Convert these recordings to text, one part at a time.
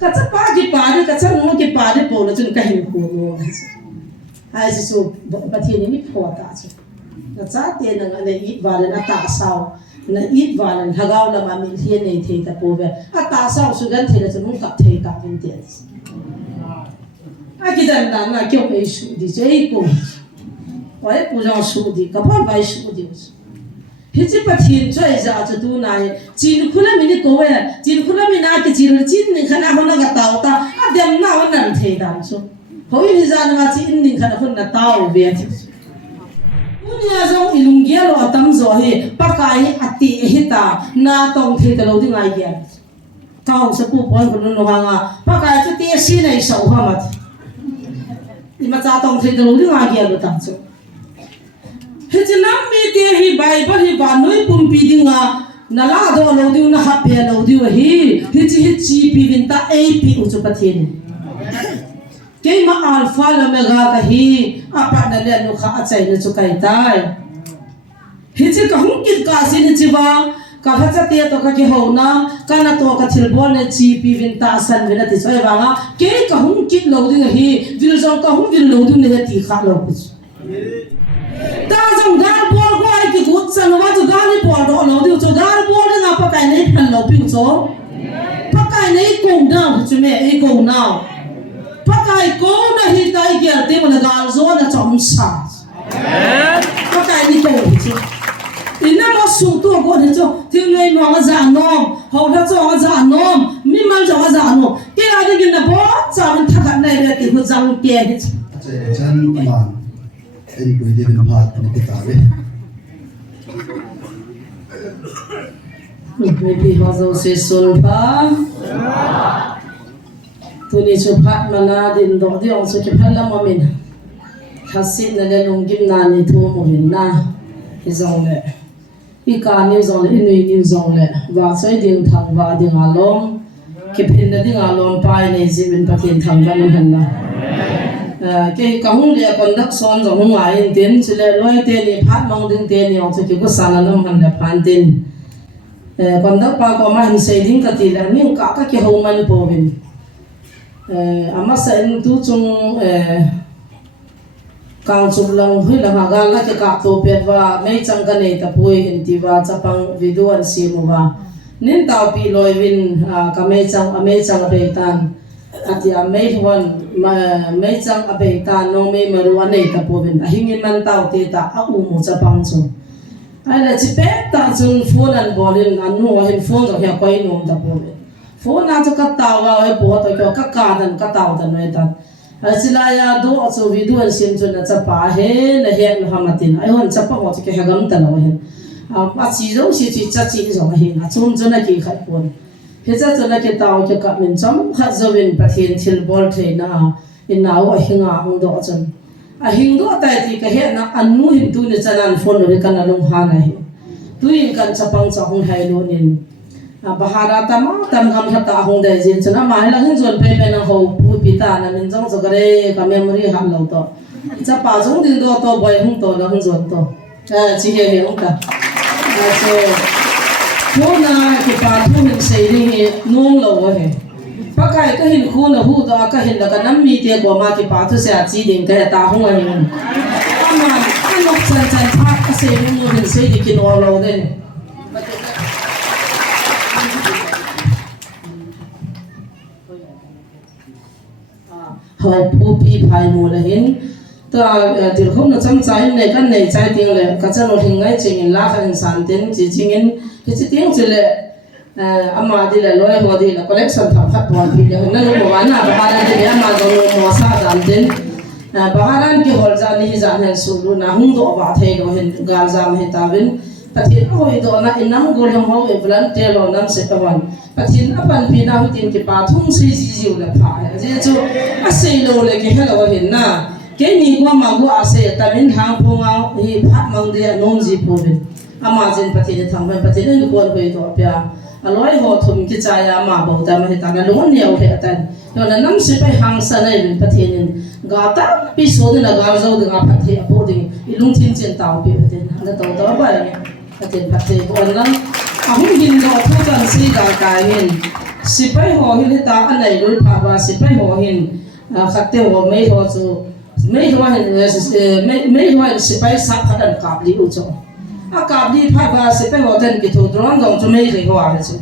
cả chắc ba cái bà đi cả chắc nó cái bà đi bỏ là chúng cái hình của nó hay là số bát thiên này phò ta chứ cả chắc tiền là này ít vào là ta sao là ít vào là hagao là mà mình thiên này thì ta bỏ về ta sao số gần thì là chúng nó tập thì ta vẫn tiền cái đàn đàn là kiểu cái số đi chơi cũng vậy cũng giống số đi các bạn vậy số đi hết chỉ bắt hiện cho ai ra cho tu này chín khula mình cố vậy chín khula mình nói cái chín này khana hôm nay cái tàu ta đem nào nằm thế đàn số hồi đi ra nó chín này khana hôm nay tàu về chứ dunia giống ilung gia lo tam zo he pakai ati hita na tong the ta lo ding ai ge tao sa pu pon ko no hanga pakai chu ti si nei so ha ma ima cha tong the ta lo ding ai ge lo ta chu he chinam mi te hi bible hi ba noi pum pi dinga na la do lo ding na ha pe lo di hi chi pi vin ta a pi u chu pa thin cái mà alpha là mega cái hi apa na le no kha achai na chu kai tai hi chi ka hung kit ka sin chi wa ka ha cha te to ka ki ho na ka na to ka thil bol ne chi pi vin ta san vin ti choi wa nga ke ka hung kit lo ding hi vil jong ka hung vil lo ding ne ti kha lo ku ta jong gar bol ko ai ki gut san wa chu gar ni bol do lo di chu gar bol na pa kai nei phan lo pi chu pa kai nei kong na chu me ei kong na pakai ko na hitai kia te mo na gal zo na chom sa pakai ni to chu ina mo su tu ko ni chu ti nei mo nga za nom ho da cho nga za nom mi mal cho nga za no ke a de na bo cha man tha ka nei re ti hu jang ke ni chan ma en ko de na phat ni ke ta le mi pi ho zo se sun pa tuni chu phat mana din do di ong chu ki phala ma min khasin na le lung gim na ni thu mo hin na hi zong le i ka ni zong le inui ni zong le wa chai ding thang wa ding a lom ki phin na ding a lom pai nei zimin pathin thang va nam han na ke ka hung le kon dak son zong hung ai in tin chile loi te ni phat mang ding te ni ong chu ki ko sana nam han le phan tin kon dak pa ko ma hin sei ding ka ti la ni ka ki ho man po bin ama sa in tu chung kang chung lang hui la ha ga la ke ka to pet wa mei chang ka nei ta pui hin ti wa chapang video an si mu wa nin taw pi loi win ka mei chang be tan ati a mei hon ma mei chang a be tan no mei maru an nei ta pu win a hingin man taw te ta a u mu chapang chu ai la chi pe ta chung phone an bolin an nu hin phone zo ya koi nom ta pu win phone na cho cắt tàu vào ấy bỏ tôi cho cắt cả tàu tận này tận chỉ là ya do cho video anh xem cho nó chapa he là hiện hamatin ai hon chapa họ cho cái hagam tận rồi hen mà chỉ giống chỉ chỉ giống hen chung cho nó cái khai buồn thế cho nó cái tàu cho cả mình chấm khát giờ mình bắt hiện thil bol thế na in nào ở hình hong đó chân hình đó tại thì cái hiện na anh nu hình tu này cho nên phone rồi cái nó lông hà này tu in kan chapang chong hai luôn in bahara tam ham hata hong de jin chana mai la hin zon pe pe na ho pu pita na min jong zagare ka memory ham lo to cha pa jong din do to boy hung to na hun zon to chi he he hung ta so ko na ki pa thu hin sei ri he nong lo he pa kai ka hin khu na hu da ka hin la ka nam mi te ko ma ki pa thu se a chi ding ka ta hung a hin ama anok chan tha ka sei mu hin sei di ki no lo de họ pu pi phai mu la hin ta til khom na cham chai ne kan nei chai ting le ka chan ol hingai ching la khan san tin chi ching in ki chi ting chi le ama di le loi ho di la collection tha khat pon pi le na lu wa na ba ran de ama do mo sa dan tin ba ran ki hol ja ni ja hen su lu na hung do ba thei lo hen ga jam he ta win pathin oi do na inam gol hom ho e plan te lo nam se pawan pathin apan pi na hutin ki pa thung si ji ji la pha je chu a sei lo le ki helo hin na ke ni ko ma go a se ta min hang pho nga hi phat mang de non ji po be ama jen pathin thang ban pathin ni ko ko to pya aloi ho thum ki cha ya ma bo ta ma he ta na lo ne o he tan to na nam se pai hang sa nei bin pathin ga ta pi so de na ga zo de nga phathi a po ding ilung chin chen taw pi pathin na to ba ni pathin pathe ko nan ahun hin do thu kan si ga ka hin sipai ho hin ta anai rul pha ba sipai ho hin khatte ho mai ho chu mai ho hin mai ho sipai sa phadan kap li u chu a kap li pha ba sipai ho ten ki thu dron dong chu mai ri ho a chu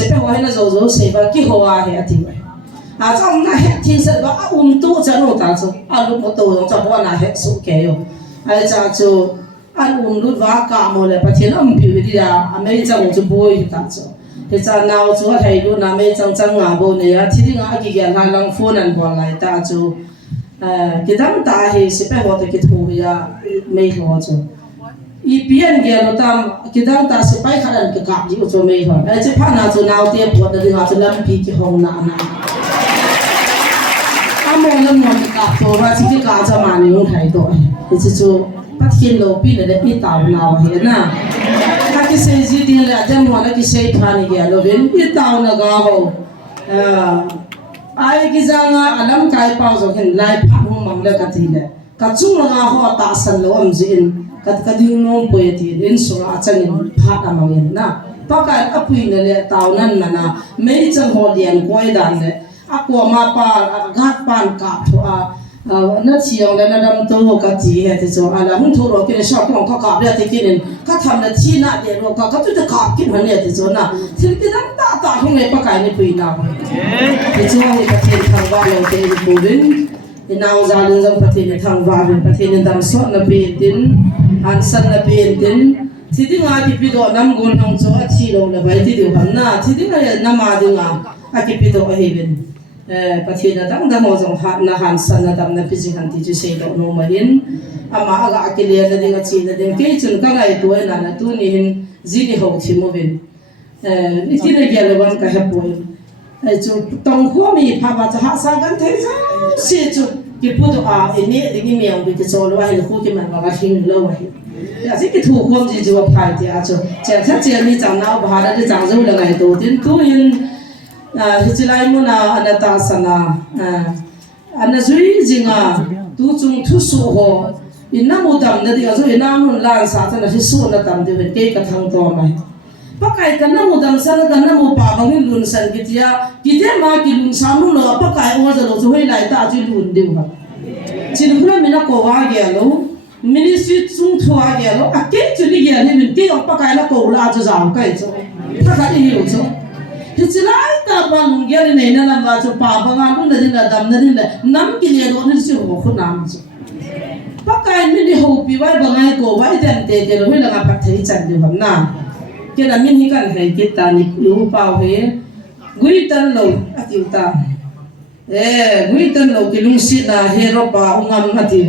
sipai ho hin zo zo sei ba ki ho a he ati ba a trong na he thi sa ba tu cha no ta chu a lu mo to dong cha bo na he su ke yo ai cha chu an lu wa ka mo le pa thien am pi di da a mai chang chu boi ta chu he cha naw chu a thai lu na mai chang chang nga bo ne ya thi ding a ki ga la lang phone an bo lai ta chu ki dam ta he se pe ho te ki thu ya mai ho chu i pian ge lo tam ki dam ta se pai khalan ki ka di chu mai ho ai che pha na chu naw te po da di ha chu lam pi ki hong na na mo lam mo ka to ba chi ki ka cha ma ni ngong thai to he chu bắt khiên lô pi để pi tàu nào hết na các cái xe gì đi là đem hoa cái xe phani kia lô bên pi tàu na ga ho ai cái giang alam kai pau zo hen lai pha mo mang la ka ti le ka chung na ga ho ta san lo am jin ka ding nom po ti in so a chang in pha ta mang in na pa ka apui na le tàu nan na mei chang ho lian koi dan le akwa ma pa ghat pan ka tho a nó chiều là nó đâm tô cái gì hết thì cho à là không thua rồi cái này sao không có cọp đấy thì cái này các thằng là chi nát để rồi các tôi được cọp cái vấn đề thì cho na thì cái đó ta không nghe bắt cái này quỳ nào thì cho người ta thiên thằng vào lòng cái bồ đến thì nào ra lên trong thiên thằng vào bên thiên đam sót là bên đến han san là bên đến thì tiếng ai thì bị đó năm ngôn hàng cho chi đâu là vậy thì điều hắn na thì tiếng ai năm mà tiếng ai thì bị đó ở bênประเทศนั้นตั้งมองจงหันนะหันสันนะดำนะพิจิตรที่จะเสียดอกโนมาหินอามาอากาศเลียนดิ่งจีนดิ่งเกี่ยจุนก็ไงตัวนั้นนะตัวนี้หินจีนี่เขาที่มูวินนี่ที่เราเกี่ยวกับการป่วยจุดตรงหัวมีภาวะจะหักสังกันเท่าเสียจุดที่พูดว่าอันนี้ดิ่งเมียงไปที่โซลว่าเห็นคู่ที่มันว่าหินเลวหินแต่สิ่งที่ถูกความจริงว่าภายที่อาจจะถ้าเจอมีจังน้าบาร์ได้จังจะว่าไงตัวที่ตัวหินที่จะไล่มุนาอันนั้นตาสนาอันนั้นจุยจริงตัวจงทุสุโหอินน้ำมุดดำนั่นเองจุยน้ำมุนล้านสาธารณะที่สุนัขดำเดี๋ยวเป็นเกย์กระทั่งตัวไหมปักไก่กันน้ำมุดดำสันกันน้ำมุป่าบางทีลุนสันกิจยากิจมากิลุนสามุนเราปักไก่ว่าจะเราจะให้ไล่ตาจุยลุนเดียวกันจินคุณมินักโกวาเกลโลมินิสุดจุงทัวเกลโลอ่ะเกย์จุยเกลนี่มันเกย์ปักไก่ละโกลาจะจางไก่จุปักไก่ที่อยู่จุที่จะไล่ตาบังเกี่ยวในนั้นนะว่าจะป่าบางอันนู้นนั่นนี่ดำนั่นนี่น้ำกิเลสนั่นสิหัวคนน้ำจุปักไก่ไม่ได้หูปีไว้บางไงโกไว้เต็มเตะเดี๋ยวเราให้เราพักที่จันทร์อยู่แบบนั้นแค่นั้นมินิกันให้กิตานี่อยู่เปล่าเหรอกุยตันโลอาทิตย์ตากุยตันโลกิลุงศิลาเฮโรปาองค์อาทิตย์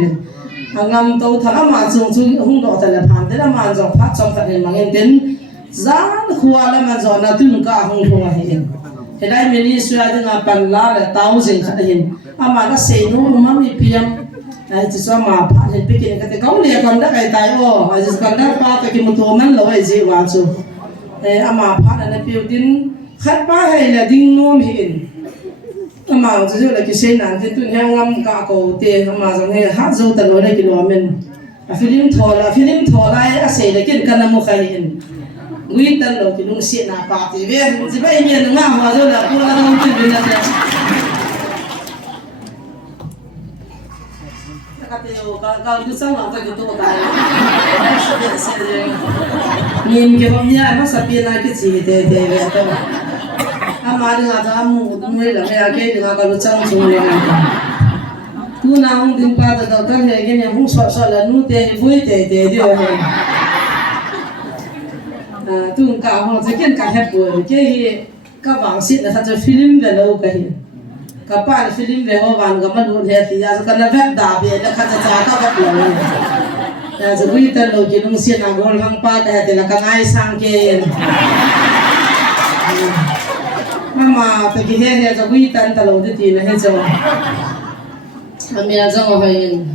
องค์โตทั้งมาจงจุหุ่นดอกแต่ละพันแต่ละมาจงพักจงแต่ละมังเงินจานขวาละมันจงน่าตื่นก้าหงทงเห็นเห็นได้มินิสุดที่งาปันลาและต้าจึงขัดเห็นอามาละเซโนมันมีเพียงจะสมาพันเห็นไปกินกันแต่เขาเรียกกันได้ไงตายโอ้จะกันได้ป้าตะกี้มันตัวมันเลยจีว่าจูอามาพันอันนี้เพียงดินขัดป้าให้ละดิ้งโน้มเห็นอามาจะเจออะไรกิเซนันที่ตุนแห้งงำกาโกเตะอามาจะให้ฮัทโจตลอดเลยกิโลเมตรฟิลิมทอลายอาเซเลยกินกันน้ำมุขเห็นวิตันโลกิลุงเสียนาปาติเว้จะไปเมียนงาหัวโจละกูละน้องตื่นเลยนะkalau itu sama atau gitu tadi, nih kebabnya masa pina kecil deh itu, amari ngata amu mulai lah mereka dengan kalau canggung ya, tu nang timpa tu kan ya gini hung soal nu teh boy teh dia, tu kau hung sekian kahep boy, kaya kau bangsit lah satu film belau kahit. Kapan film behovan gaman dun heti ya karena vet dabi ada kata caka vet lawan ya jadi kita lo kinung sih nagol hang pa heti lah kangai sangken mama pergi he jadi kita entalo di tina he jauh kami aja ngapain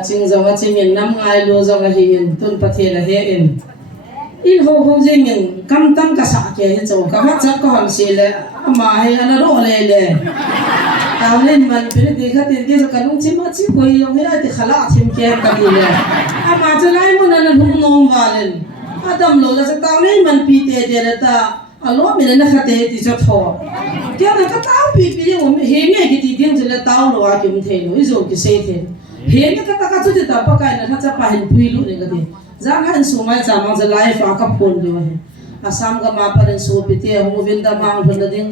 cing jauh cingin nam ngai lo jauh ngapain tun pati lah hein in ho jingin kam tam kasak he jauh kamat jak kau hamsil ama hay ana ro le tawlen man pere dekha tin ke kanung chima chi koi yong hera te khala thim ke ka ni le ama chalai mon ana hung nom walen Adam lo ra tao nei man pi te te ta alo mi na kha te ti cho tho kya na ka tao pi o he nge ki ti ding chele tao lo a kim the lo izo ki se the he na ka ta ka chu ti ta pa kai na tha cha pa hin pui lu ne ka ti za han su mai cha ma za lai fa ka phon lo he asam ga ma pa so pi te ho vin da ma phon da ding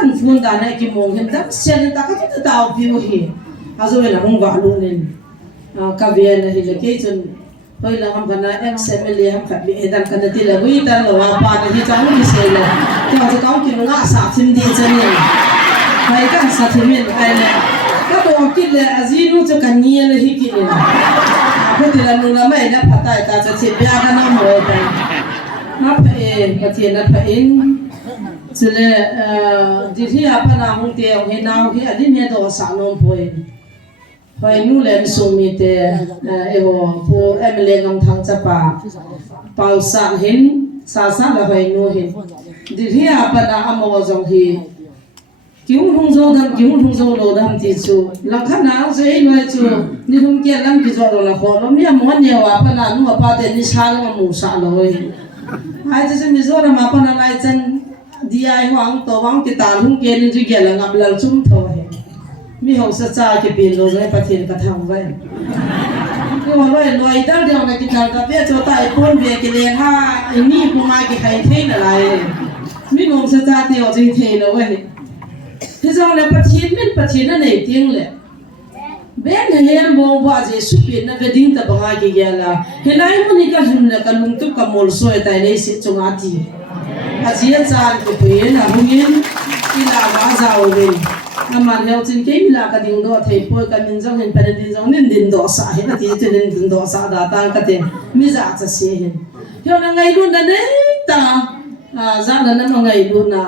an phun da na ki mong hin da se ta ka ti tao pi o he azo na hong wa lu ne ka ve na hi le ke chun bây giờ हम करना XML हम कर भी इधर करने ती लगी इधर लोग पाने की चालू नहीं ले तो आज काम की लोग आशा थीम दी चलिए भाई का आशा थीम में आए ले तो तो हम किले अजीनू जो कन्या ले ही किले आपको तेरा नूला में ना पता है ताज़ा चीज़ ब्याह का नाम हो है ना पे पतिये ना पे इन चले जिसे आप नाम होते हैं उन्हें नाम के अधिक में तो सालों पोए Hoài nu lên sung mi te evo po emle ngam thang chapa pau sang hin sa sa la hoài nu hin di hi apa na amo jong hi kiung hung zo lo dam ti chu lang khan na se noi chu ni hung ke lam ki zo lo la kho lo mi mo ne wa pa na nu pa te ni sa lo mu sa lo hi ai je mi zo ra ma pa na lai chen di ai hoang to wang ki ta hung ke ni ji ge la ngam lal chum tho hi mi hậu sa cha ke pin lo ngai pathin ka thang vai ni wa loi dal deu na ki dal ta pe cho ta ai pon ve ke le ha ni pu ma ki khai thei na lai mi ngom sa cha ti o ji thei lo wai thế sao lại pathin na nei ting le ben hen bo ba je su pin na ve ding ta ba ki ge la he lai mo ni ka hum la ka lung tu ka mol so e tai nei si chunga ti a ji chan ke pe na hungin ila ba za o le Naman heo chin ke mila ka ding do thei poi ka min jong hin pen din jong nin din do sa hin ati chen din do sa da ta ka te mi za cha se hin heo na ngai lu na ne ta za na na ngai lu na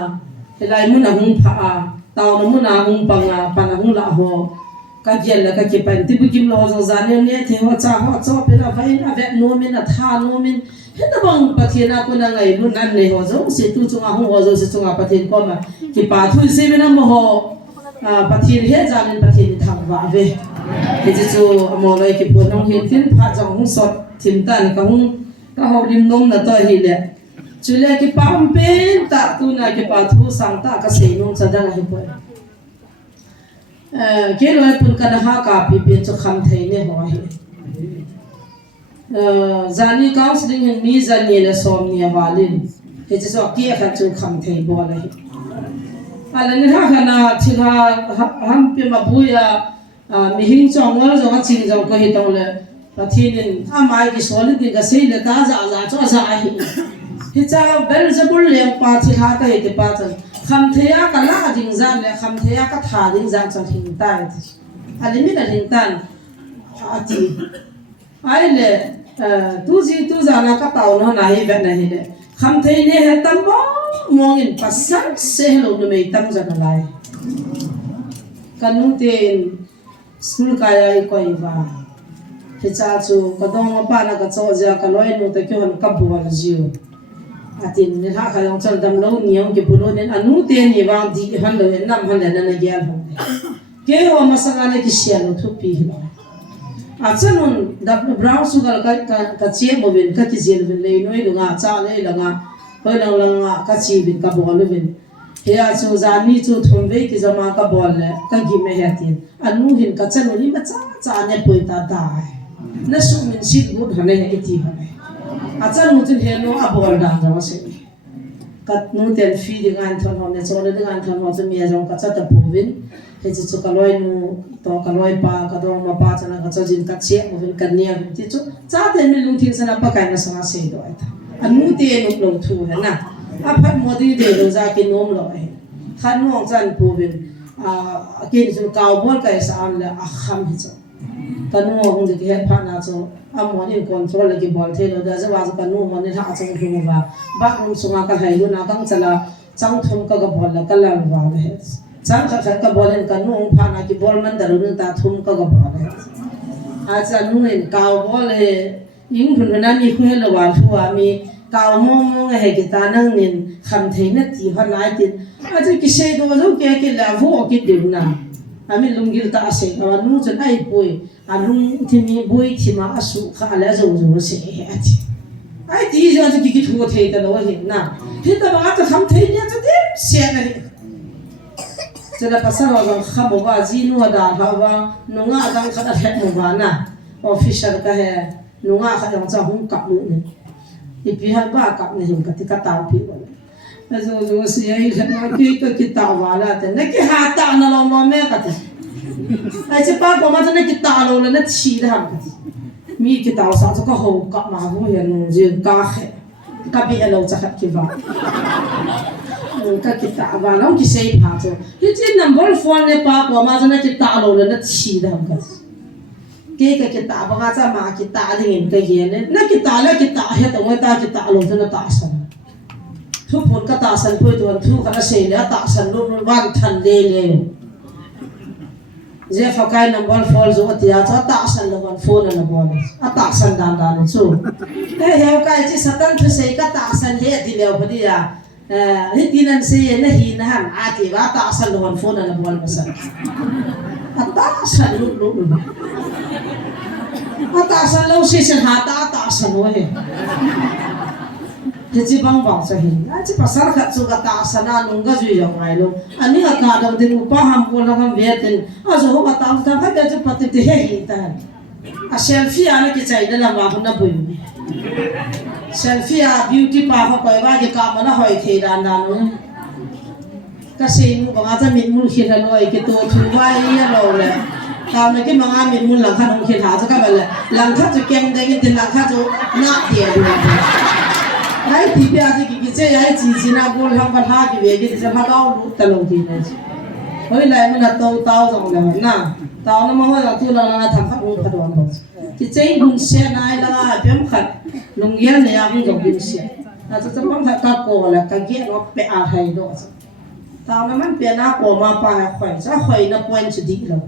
helai mu na hung pha a taw na mu na hung pang a pa na hung la ho ka gel la ka ke pan ti bu kim lo jong za ne ne the ho cha ho cho pe na vai na ve no min na tha no min hết đó bằng pathian aku na ngai lu nan ne ho zo se tu chunga hung ho zo se chunga pathian ko ma ki pa thu se me na mo ho pathian hết ra nên pathian thằng vạ về thì chú mò lại cái buồn ông hiện thiên phát trong hung sọt thiên tan cái hậu lim nôm là tôi hi lệ chú lệ cái pam pen ta tu na cái pa thu sang ta cái sei nôm sa da hi boy cái loại pun cái ha ka pi pen cho kham thei ne ho hi zani counseling hin mi zani la som ni awalin he chu kia kha chu kham thei bo la hi alang ha khana thila ham pe ma buya mi hing chong wal zo ka ching zo ko hi tong le pathin amai ki sol di ga sei le ta za cho za hi hi cha bel zabul le pa thila ka hi te pa chan kham thea ka la ding zan le kham thea ka tha ding zan chan hing ta ali mi na hing tan ati ai le tu za na ka taw no na hi ve na hi le kham thei ne he tam bo mong in pasan se hello no mei tam za lai kanu ten sul kaya I koi va he cha chu ka dong pa na ka cho ja ka loi no te kyon ka bu wa jiu atin ne ha ka long chal dam lo niang ke bulo nen anu te ni wa di han lo nam han le na ge al ke ho masanga ne ki sia no thu pi a chanun da brown sugar ka che mo bin ka ki zel bin le noi lu nga cha le la nga hoi lang ka chi bin ka bol bin he a chu zani chu thum ve ki zama ka bol le ka gi me hatin anu hin ka chanu ni ma cha ne poi ta da na su min sit gu hane he ti hane a chanu chu he no a bol da da se ka nu tel fi di gan thon ho ne chole di gan thon ho chu mi jong ka cha ta pu bin he chu ka loi nu to ka loi pa ka do ma pa chana ka chu jin ka che mo bin ka nia ti chu cha te mi lung thing sana pa kai na sa se do ai anu te no lo thu he na a phat modi de lo za ki nom lo he khan mong chan pu bin kin chu kaw bol kai sa an la a kham hi chu kanu hong de he pha na chu a mo ni control la ki bol the lo da za wa kanu mo ni tha chung thu ba ba rum sunga ka hai lu na kang chala chang thum ka ga bol la ka la wa he chang kha ka bol en kanu pha na ki bol man da lu ta thum ka ga bol he a cha nu en kaw bol he ning thun na ni khu he lo wa thu a mi kaw mong he ki ta nang nin kham thei na ti ha lai tin a chu ki se do zo ke la vo ki de na ami lungil ta se na nu chen ai pui a lung thi mi bui thi ma asu kha la zo zo se he ati ai tí giờ chỉ cái thua thế đó nó hiện na thế ta bảo ta không thế nhá cho đến xe này cho nên pasal orang kham bawa zinu ada hawa nunga agak kata hek mubana official ka he nunga kata yang cahung kap lu ni ipihan ba kap ni him ketika tahu pi wala azo si ai kan kita wala te ne ki hata na lo me kata ai cepat ko ma ne kita lo le na chi da ham mi kita sa so ko ho kap ma ho ya nu je ka khe ka bi lo cha khat ki ba ka kita ba long ki sei pha cho hi chin number phone ne pa ko ma jana kita lo le na chi da ka ke ka kita ba ga cha ma kita ding ka ye ne na kita la kita he to ma ta kita lo na ta san thu phun ka ta san phoi to thu ka sei la ta san lo wan than le le je fa kai number phone zo tia cha ta san lo wan phone na bo a ta san dan dan chu he kai chi satan thu sei ka ta san he di le ba di ya hitinan saya nahan ati bata asal dengan phone na buwan besar atasan lu atasan lu sisen hata atasan we jadi bang bang sahin aci pasar khat su kata asana nungga ju yang ai lo ani aka dam din upaham ko lang betin azo ho bata ta ka je pati te he ta a selfie ana ki chai na ma na bui selfie a beauty pa ko ba je ka mana hoi the dan dan ka sei mu ba ta min mu khi na loi ki to thu wai ya lo le ta na ki ma min mu lang kha nong khi ha cha ka ba le lang kha chu kem de ki tin lang kha chu na tie du ai ti pe a ki che ai chi chi na bol ham ba ha ki ve ki cha ha ga lu ta lo ki na hoi lai mu na to tao jong le na tao na ma ho la tu la na tham kha u kha do na ki chei bun se nai la pem khat lung yan ne yang jong bin se na cha cha bang kha ka ko la ka ge no pe a hai do tao na man pe na ko ma pa ha khoi cha khoi na point chi di lo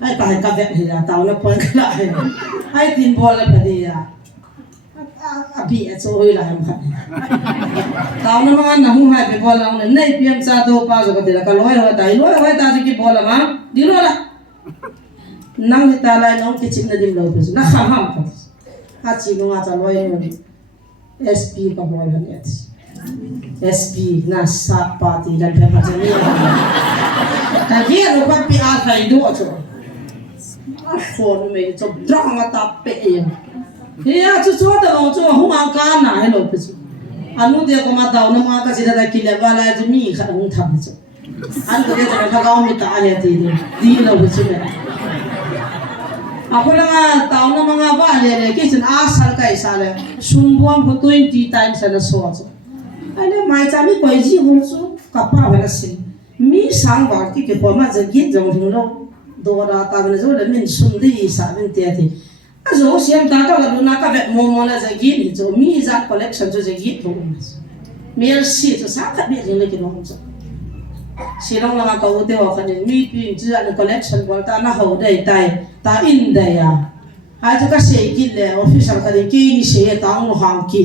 hai ta ka ve hi la tao na point la hai tin bol la pa di ya abi a cho hoi la ham khat tao na ma na hu hai pe bol la ne nei pem cha do pa zo ka de la ka loi ho ta ji ki bol la ma di lo la nang ni ta lai nong ki chip na dim lo pe na kham ham pa ha chi no nga cha loi no SP ka bol la net SP na sa party dan pe pa ni ka ge ro pa pi a thai do cho a phone me cho drang ta pe yen ya chu chu da lo chu hu ma ka na he lo pe chu anu de ko ma daw na ma ka si da ki le ba la ju mi kha ung tham chu an ko de ta ka mi ta ya ti di lo pe chu ne ako na nga tao na mga ba le ki chin asal kai sa le sumbuam ko 20 times na so chu ane mai cha mi koi ji hu chu ka pa ba na sin mi sang ba ki ke ko ma je gi jong thung lo do ra ta ba zo le min sum di sa min te ti a zo siam ta ka lu na ka ve mo mo la je gi ni zo mi za collection zo je gi thu mi er si zo sa ka bi ring le ki no zo silong lang ka ute wa kan mi pi ju an collection bol ta na ho dai tai ta in da ya ha to ka se ki le official ka de ki ni se ta ngo hang ki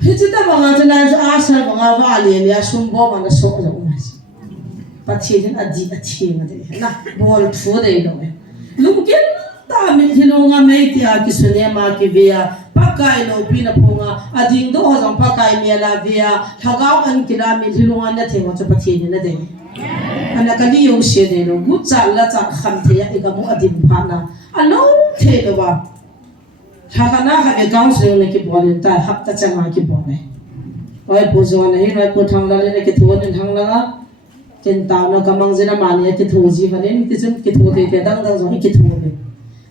hita ba nga na zo asa ba nga va le ya sum bo ma na so zo ma pa chi din adi a chi ma de na bol fu de do lu ken ta mi thilo nga me ti a ki sune ma ki via pakai lo pina ponga ading do hozang pakai mi la via thagao an kila mi thilo nga na themo cha pa chi ni na de ana ka li yo she de lo gu cha la cha kham the ya ika mo adim pha na alo the do ba thagana ha ke gaung se ne ki bol ta hap ta cha ma ki bol ne oi po zo na hi oi po thang la le ki thon ni thang la ken ta no kamang jena mani ki thu ji hanen ti chen ki thu te dang dang zo ki thu ne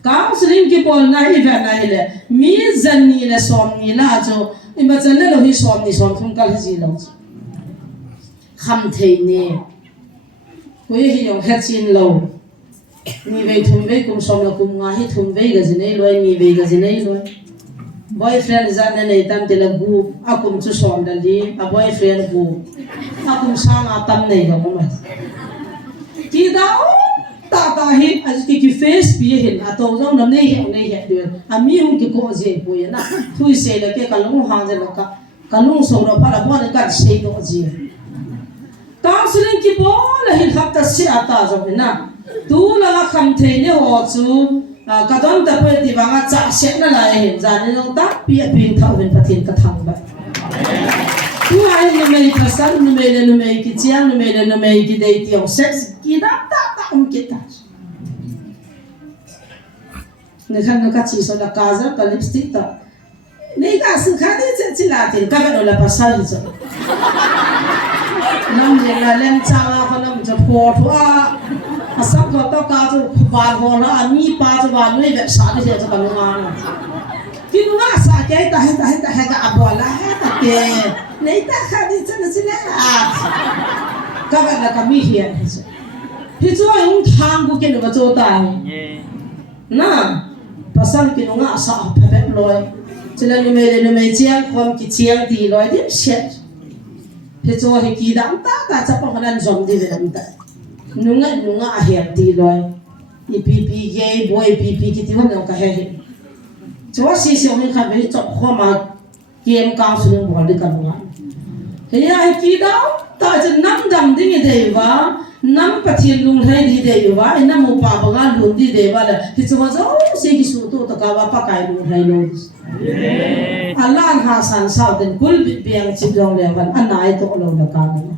kaung se ki bol na hi va na ile mi zan ni le som ni la cho i ma chen le lo hi som ni som thung kal ji lo kham the ni oi hi yong het chin lo ni ve thum ve kum som la kum nga hi thum ve ga jine loi ni ve ga jine loi boyfriend za ne nei tam te la gu akum chu som dal di a boyfriend gu akum sa nga tam nei ga ma ki da ta ta hi as ki face bi hin a to jong nam nei he de a mi hum ki ko je po ya na thui se la ke ka lu hang je la ka lu so ro pa la bo ne ka se do ji ta sirin ki bo la hi khap ta se ata jong na tu la kham the ne ho chu cả đón tập về thì vàng chả sẽ nó lại hiện ra nên ông tác bịa pin thâu bên phát hiện cả thằng vậy thứ hai là mày phát sinh là mày cái chiang là mày cái đây thì ông sex cái đó ta ông cái ta người khác nó cắt chỉ số là kaza cả lipstick ta này cả sự khác đấy chỉ là tiền các bạn là phát sinh rồi năm giờ là lên trang là con năm giờ phô thua sắp có tao cá cho bàn hồ là anh mi pa cho bàn nuôi về sáng đi chơi cho bàn ngon khi nó ngã sa cái ta hay cái abo là hay ta cái này ta khai đi chân là các bạn là kami hiền thì cho ông thang của cái nó cho ta na pasal cái nó ngã sa phải lôi cho nên nó mày chiang không cái chiang đi lôi đi chết thì cho hay kỳ đam ta chấp bằng cái giống đi về làm ta nunga hiệp đi rồi ipp gay boy ipp cái tiếng nó cái hệ chúa sĩ sĩ mình khai về chọn khoa mà game cao số lượng bỏ đi cả luôn thế ai kỳ đó ta chỉ nắm đầm đi như thế và nắm bắt thiên lung hay đi thế và nắm một bà bằng ăn luôn đi thế và là thì chúa giáo sĩ cái số tổ ta cả và cái lung hay luôn Allah hasan sao đến kul bị biang chỉ dòng lệ văn anh ai tổ lâu là cả luôn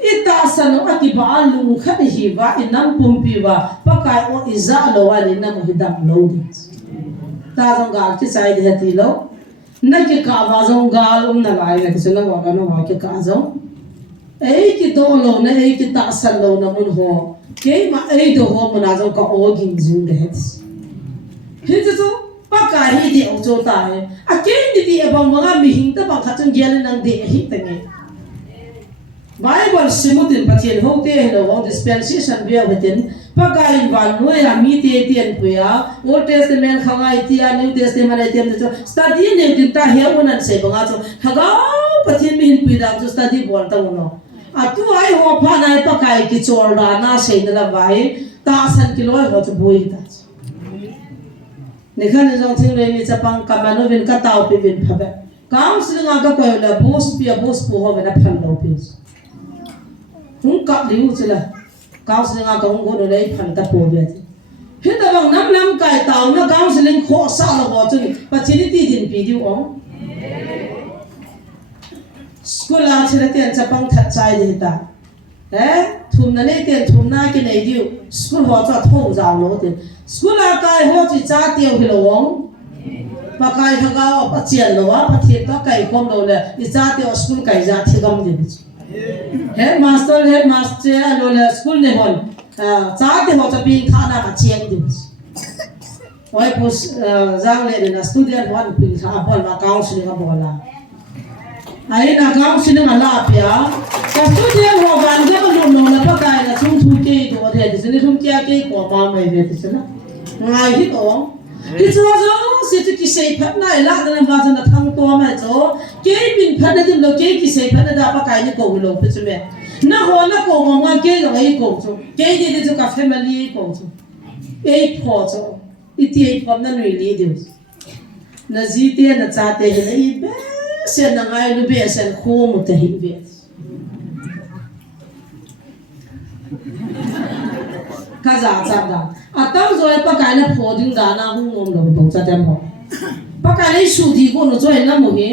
ita sano akiba lung khat hiwa inam pumpiwa pakai o iza lo wali nam hidam lo ta jong gal ki sai de ti lo na ki ka wa jong gal na lai na ki na wa na wa ki ka jong ei ki do lo na ei ki ta san lo na mun ho ke ma ei do ho mun a jong ka o ging jing de het hi ju pakai hi di o cho ta he a ke ni di abang ma mi hing ta ba kha chung gel nang de hi ta nge Bible simutin patien hote hello dispensation bia betin pakai van noi ami te tien puya Old Testament khangai tia New Testament item to study ne tin ta he onan se banga cho haga patien mi hin puida to study bol ta uno atu ai ho pha nai pakai ki chol da na se na vai ta san kiloi ho to boi ta ne khan jong thing le mi chapang kamano vin ka tau pe vin phabe kam singa ka ko la boss pu ho ve na phan lo pe hung cặp liu chứ là cao sinh nga công cô đấy phần tập bổ biệt hết ta bằng năm cải tạo nó cao sinh lên khó sao là bỏ chân và chỉ đi tiền video ông school làm chỉ là tiền chấp bằng thật trái đi ta đấy thùng này tiền thùng na cái này điệu school họ cho thâu giàu nó tiền school là cái họ chỉ trả tiền thì là ông và cái thằng cao bắt tiền là bắt tiền ta cái công đâu là chỉ trả tiền school cái giá thì công gì headmaster alo la school ne hon cha te ho cha pin khana ka cheng dim oi pus jang le na student one pin kha bol ma counseling ka bola ai na counseling ala pya ka student ho ban ge ko no la pa kai na chung thu ke do the de ni thum kya ke ko ma mai ve te na ngai hi to hi cho zo si tu ki sei phat nai la da na ba na thang to ma cho ke bin phat na dim lo ke ki sei phat na da pa kai ni ko lo pe chu me na ho na ko mo ma ke lo ai ko chu ke de de chu ka family ko chu ei pho chu iti ei pom na nui li deus na ji te na cha te he ei be se na ngai lu be se khu mu te hi be kaza chanda atang zoi pa kai na pho ding da na hu ngom lo bong cha tem ho pa kai nei su di ko no zoi na mo he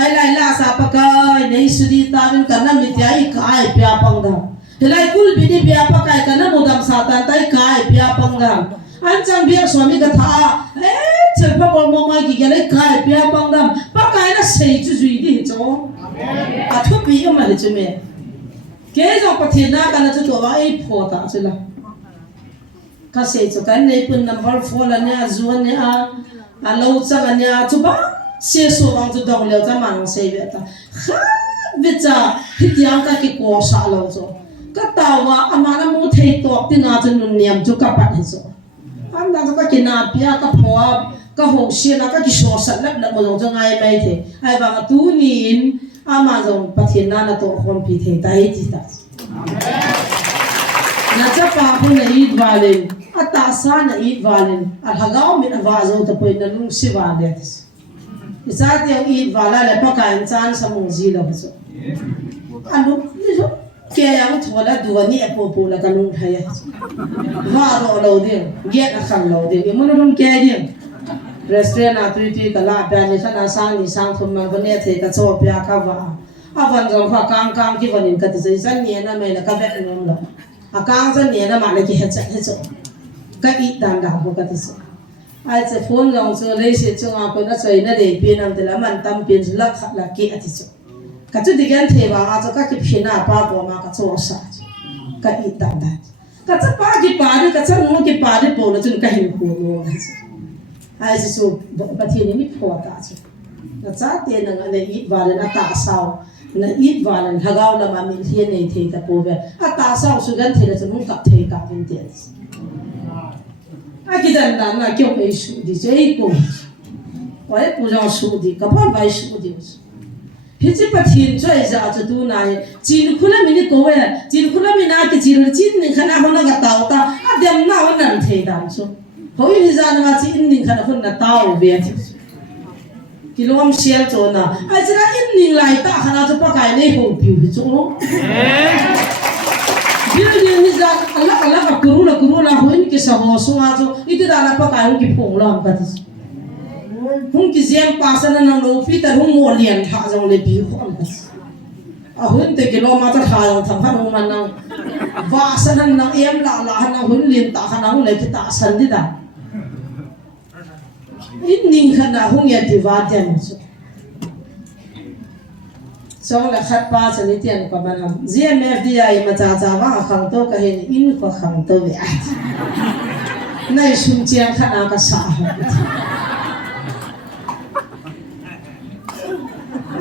ai lai la sa pa kai nei su di ta bin kan na mi ti ai kai pya pang da helai kul bi ni pya pa kai kan na mo dam sa tan tai kai pya pang da an chang bia swami ka tha chel pa bol mo mai ki ge lai kai pya pang da pa kai na sei chu zui di cho amen a thu bi yo ma le chu me ke zo pathin na kan chu to wa ai pho ta chu la ka sei chu kan nei pun number 4 la ne zuan ne a lo chang anya chu ba se so wang chu dong le cha mang sei ve ta kha ve cha hitiang ka ki ko sa lo cho ka tawa amana mu thei tok ti na chu nun niam chu ka pat hi so an da ka ki na pia ka pho ka ho se na ka ki so sa lap la mo lo cha ngai mai the ai ba tu nin ama jong pathin na to khom pi the ta hi ti ta na cha pa pu na i dwalen ata sa na i dwalen al hagao mi na va zo ta poi na lung si va de isa ti ang i dwala le pa kan chan sa mong ji lo so anu ni so แกยังทัวแล้วดูวันนี้ปูแล้วก็ลุงไทยว่าเราเดียวเยอะขันเราเดียวมันรุ่งแกเดียวรีสอร์ทน่ะตุยก็ลาไปนี่ขนาดสร้างทุ่มมันวันนี้เทก็โชว์เปียกว่าวันจงฟ้ากางที่วันนี้ก็จะสันเนี่ยนะไม่ละก็แบบนี้ละกางสันเนี่ยนะมาเลยกี่เห็ดก็อีดันพวกก็จะไอ้เจ้าโฟนลองเจอเลยเสียจังอ่ะคนนั้นใส่น่ะเดี๋ยวเปลี่ยนแต่ละมันตั้มเปลี่ยนลักเกะที่สุดก็จะดิกันเทว่าอาจจะก็คิดพินาป้าบัวมาก็โชว์สักก็อีดันก็จะป้ากี่ป้าดิก็จะงูกี่ป้าดิโปแล้วจนก็เห็นหัวงูไอ้เจ้าประเทศนี้มีพอตาจ้ะก็จะเตียนนั่นเลยอีวันนั้นตาเศร้านั่นอีวันนั้นถ้าเราละมามีเทียนในเทกับปูเวตาเศร้าสุดกันเทแล้วจะนุ่งกับเทกับเป็นเดียร์aqui dentro na que eu vejo de jeito olha por já sudi capaz vai sudi hiji pathin choi za cha tu nai chin khula mini ko we chin khula mina ke chin ni khana hona ga taw ta adem na wa nan thei dan so hoi ni za na chin ni khana hon na taw ve thi kilom shel cho na ai chira in ni lai ta khana cho pa kai nei ho piu cho no dia ni za ala kurula hoin ke sa ho so a cho itu dana pa kai ki phong lam ka ti hung ki zem pa sa na no pi ta hung mo lian tha jong le bi khom ka a hoin te ki lo ma ta tha jong tham phan man na wa sa nan na em la na hoin lien ta khana le ki ta san di da in ning khana hung ya ti wa tian so xong là khát ba sẽ lấy tiền của bạn làm GMFDI mà trả vang khang to cái hình in của khang to vậy này sung chiang khát nào cả xã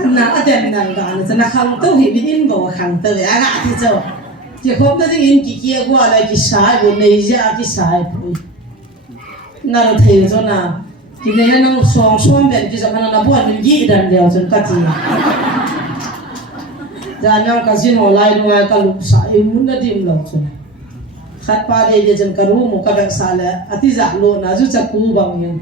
na ở đây nàng đó là na khang to thì bên in của khang to vậy à thì sao chỉ không có in kia kia qua lại cái xã bên này ra cái xã thôi na là thấy cho na thì này nó xoong bên cái sao nó buồn mình gì đàn đèo chân cắt gì jangan kasih nolai nolai kalau saya munda dim loh cun, khat pada dia jangan karu muka bang salah, ati zaklo naju caku bangin,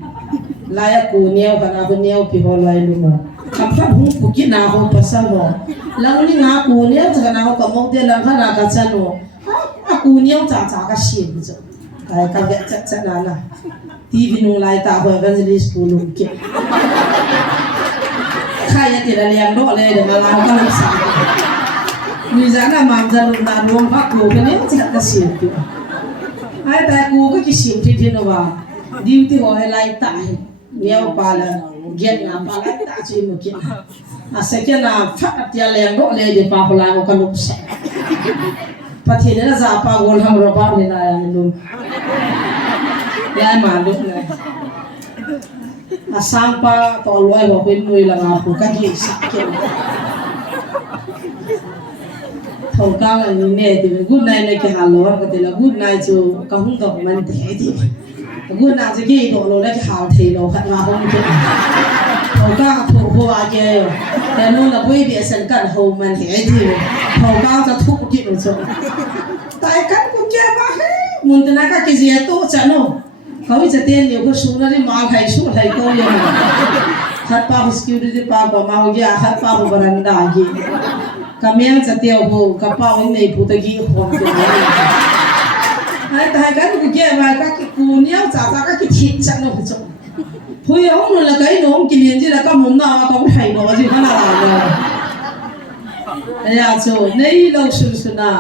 layak ku niau karena aku niau piholai lumo, kapan hung puki naho pasal ho, lang ni ngaku niau jangan naho kamu dia lang kan agak cano, aku niau caca kasih gitu, kayak kaget caca nana, TV nolai tak apa kan jadi 10 ke. Kaya tidak liang dok le dengan lawan kan bisa. Misalnya mamza luna ruang aku kan ni tidak kasih tu. Ayat aku ke kisah tu nawa. Diuti orang lain tak. Niau pala, gen ngapa lain tak sih mungkin. Asalnya na fat dia liang dok le di pahulan kan bisa. Patihnya zapa gol ham roba ni na yang lum. Yang malu le. Sampai toloi wapin mui lang aku kan di sakit. Thầu cao là như này thì good night này cái hà lô cái thì là good night cho không gặp mình thế thì good night thì cái độ lô này cái hào thì lô khát vào không được. Thầu cao thầu vô ba kia,แต่นู่นlà quý vị sinh cần hầu mình thế thì thầu caoจะทุกข์กินrồi. Tại căn cũng kia mà hết, muốn từ nãy cái gì tốt chẳng đâu. Kau itu tiền nhiều cái số này mang hay số hay to vậy mà khát pa security pa pa mau dia khát pa beranda gì kami yang setiap ho kapal ini putar gigi hong tu hai kan bukan mereka kunyah caca kan kita cakap nak macam hui orang nak kai nom kilian je nak kamu nak kamu hai nom aja mana lah ya so ni lau susuna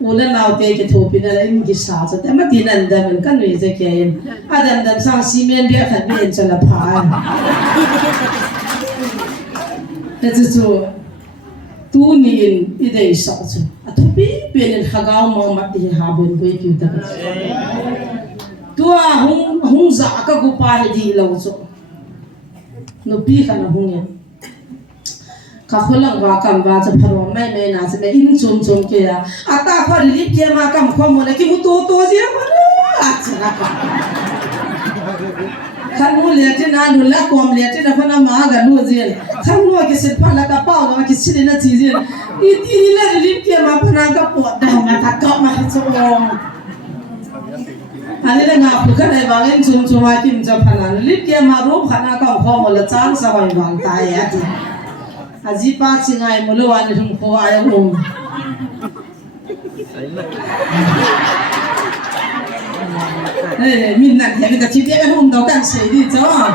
ulan nau te ke thopi na in ki sa cha te ma tinan da man kan we je ke in adam dam sang cement dia khan ben cha la pha te chu tu ni in I dei sa chu a thopi ben in hagao ma ma ti ha bon boi ki ta tua hung za ka gu pa di lo chu no pi khan hung yaข้าคนหลังว่ากันว่าจะพรวมไม่น่าจะไม่อินจุนเกียอาตาพอรีบเกียมากันความมันกิมุตัวเสียมันอาจจะนักขันมูเลียที่นั่นดูแลความเลียที่นั่นพนักมากันดูเสียขันมูกิสิพันละกระเป๋าแล้วกิสิเลนะจีเสียอีทีนี้เลยรีบเกียมาพนักก็ปวดดาวมาทักก็มาให้ช่วยอันนี้เลยงาผู้กันในบางเรื่องจุนมากินจะพนันรีบเกียมารูปพนักก็ความมันละจ้างสบายวันตายอ่ะทีอาจีป้าชิงไงมุลวันถึงพออายุ mình nặng thì cái chi tiết cái hôm đó càng sấy đi cho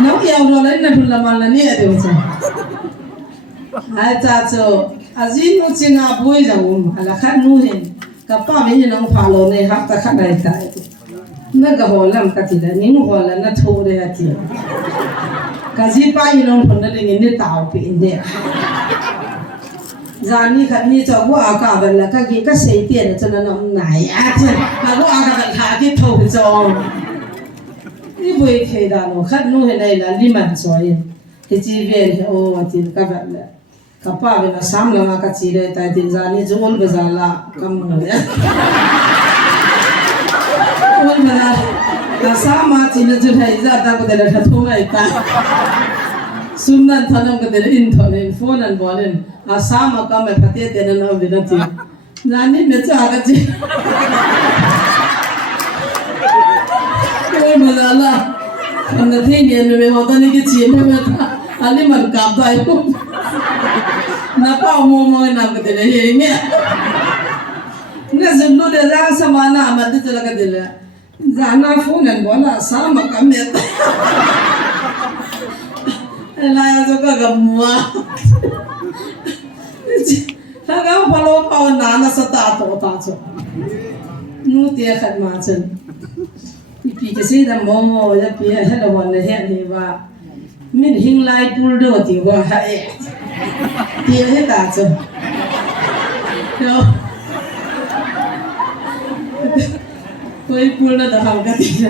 nó yêu rồi lấy nên là mà là nhẹ được chứ ai ta cho azin nó chỉ ngã bôi rồi là khát nu hen cái pa bây giờ nó phá lô này hấp ta khát này ta nó cái hồ làm cái gì đó những hồ là nó thô đấy à chị cái gì pa như nó phần đó là những tàu pin đấy Zani khát ni cho qua cả về là cái sấy tiền cho nó nằm nảy à chứ mà qua cả về thả cái thâu cho đi về khi đó nó khát nu hen này là đi mạnh rồi thì chỉ về thì ô thì cái vậy là cái pa về là sắm là cái gì đấy tại thì Zani chúng bây giờ là cầm rồi ôn là sắm mà chỉ là chúng thấy ra ta có thể là thật không ai ta sum nan thanam ka dele in tholen phone an bolen asama ka me phate te nan au dinati nani me cha ga ji koi malala an thi ne me hodani ki chi me ta ali man ka dai ko na pa mo mo na ka dele he nge na zulu de ra samana ma de la ka dele zana phone an bola asama ka me Lai cho cái gầm mua, thằng cái follow bao nana sa ta to ta cho, nu tiệt khát mà chân, pi cái gì đó mò ya pi hello one này hết thì và mình hình lai pull đồ thì qua hay, tiệt hết ta cho, rồi, coi pull nó đã học cái gì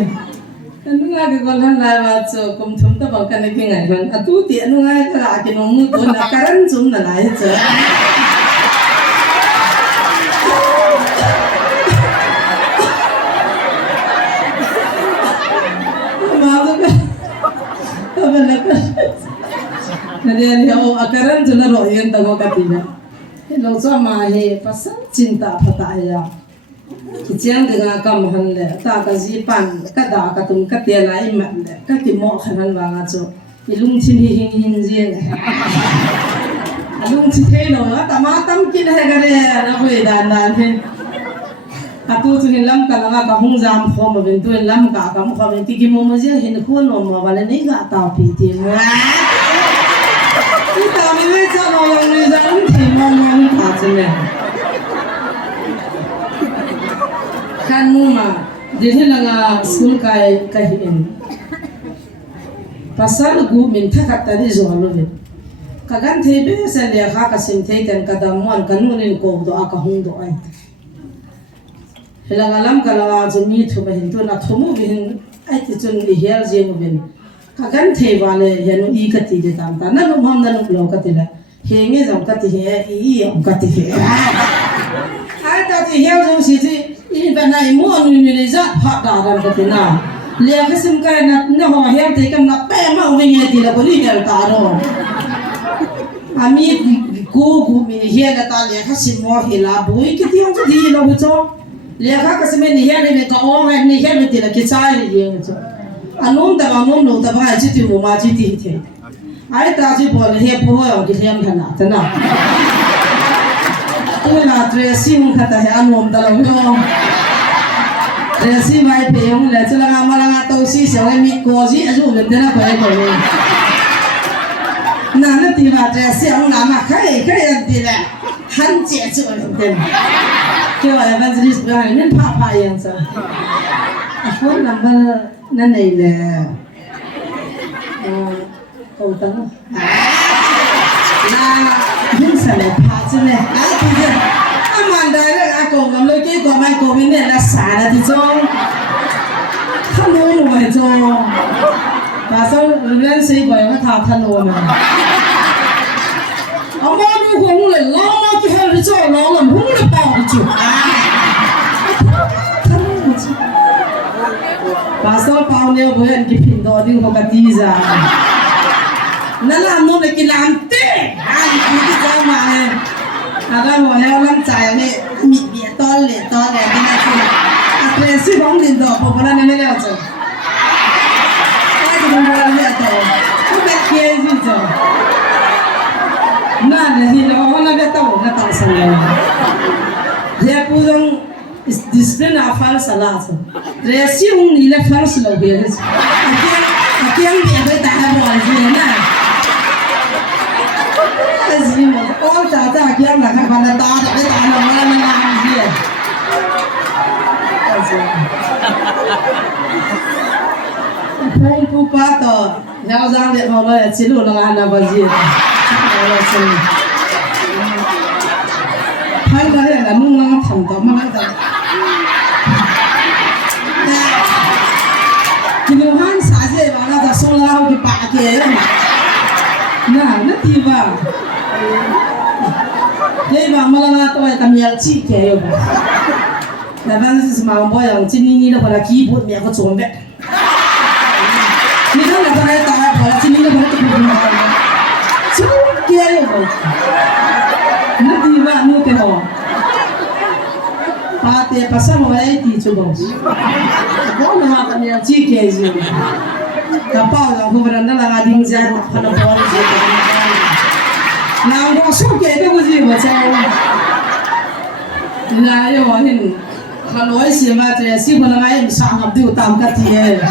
nu nga ke kon han lai wa cho kum thum ta ba kan ke ngai ban atu ti nu nga ka ke no mu to na karan chum na lai cho ma do ka ba na ka na de ni o akaran chum na ro yen ta ko ka ti na lo cho ma he pasan cinta phata ya cái chuyện thì ngã cầm hành lệ, ta cái gì pan, cái đá cái tung cái tiền lại mất lệ, cái kim mỏ hành vào ngã chỗ, cái lung chín hình riêng, lung chín thế nào, ta mà tâm kinh hay cái này, nó phải đàn thế, tu tu hình lâm cái ngã cái hung giam phô mà bên tu hình lâm cả cái phô bên tí kim mỏ gì hình khuôn mà vào lên này cái tàu phi tiền, cái tàu mình mới cho nó dùng để dẫn thì mong thả trên này. Kan mu ma dili langa school kai hin pasal gu min thakat tari zo halu ka gan the be se le kha ka sim thei ten ka dam mon kan munin ko do aka hung do ai helanga lam kala zo mi thu ba hin to na thumu bi hin ai ti chun i hial je mu bin ka gan the wa le yanu I ka ti de tam ta na no ham na no lo ka ti la he nge jong ka ti he I ong ka ti he ai ta ti hial zo si ti ini banai mua nuôi ra phát đạt làm cái gì nào, liền cái sim cái nó họ hiểu thì cái nó bé mà ông nghe thì là có lý giải ta rồi, ami cô mình hiểu là ta liền cái sim mua thì là bùi cái tiếng gì nó cũng cho, liền cái sim mình hiểu thì cái ông này hiểu thì là cái trái gì cũng cho, anh ông ta bảo chỉ tiêu mà chỉ tiêu thế, ai ta chỉ bảo là hiểu bùi ông cái hiểu thế nào tôi là dressing khát hay anh ông ta là không dressing vai pe ông là cho là mà tôi xí xíu em bị co gì ở chỗ gần thế nào phải không nãy nó tìm vào dressing ông làm mà cái là gì là hắn chết rồi thế cái gọi là evangelist bây giờ nên pha vậy sao phone number nên này là cầu tấn là những sản phẩm phá chứ này anh đây là cô cầm lôi cái cô mai cô bên này là xả là thì cho thân nuôi mà cho và sau lên xây bởi nó thảo thân nuôi mà ông bao nhiêu cũng lại lo nó cái hơi cho nó làm hú là bảo chủ thân nuôi chứ và sau bao nhiêu với anh cái phim đó thì có cái gì ra nó làm nó lại cái làm tệ ai cũng cái sao mà ada mau yang orang caya ni mie tol ni na tu. Apresi bang din do, popular ni mele aja. Saya tu popular ni aja. Tu betul je tu. Na ni lo, mana betul, na tahu sahaja. dia pujang discipline afal salah so resi ung nila first lo dia akiang dia berita apa lagi na azim all tata akiang nak pada tak ada mana dia phong pupa to giao giang để họ nói chỉ luôn là anh bao nhiêu hai cái này là nung ngang thẳng to mà cái kilo han sa je ba na da song la ho ki pa ke na na ti ba ke ba mala na to ta mial chi ke yo ba na ban si ma bo yang chin ni na ba la ki bu mi ko chom be ni na na ba ta ba chin ni na ba ta bu ma chu ke yo ba na ti ba no ke ho Pate pasang wala iti chubos. Ako na kami ang chikes yun. Kapag ang kumaranda lang ading dyan panapawal siya. Nang bosok kaya ko siya bacaw. Inayo ahin. Kaloy siya matre si ko na ngayon sangap di utam katiye.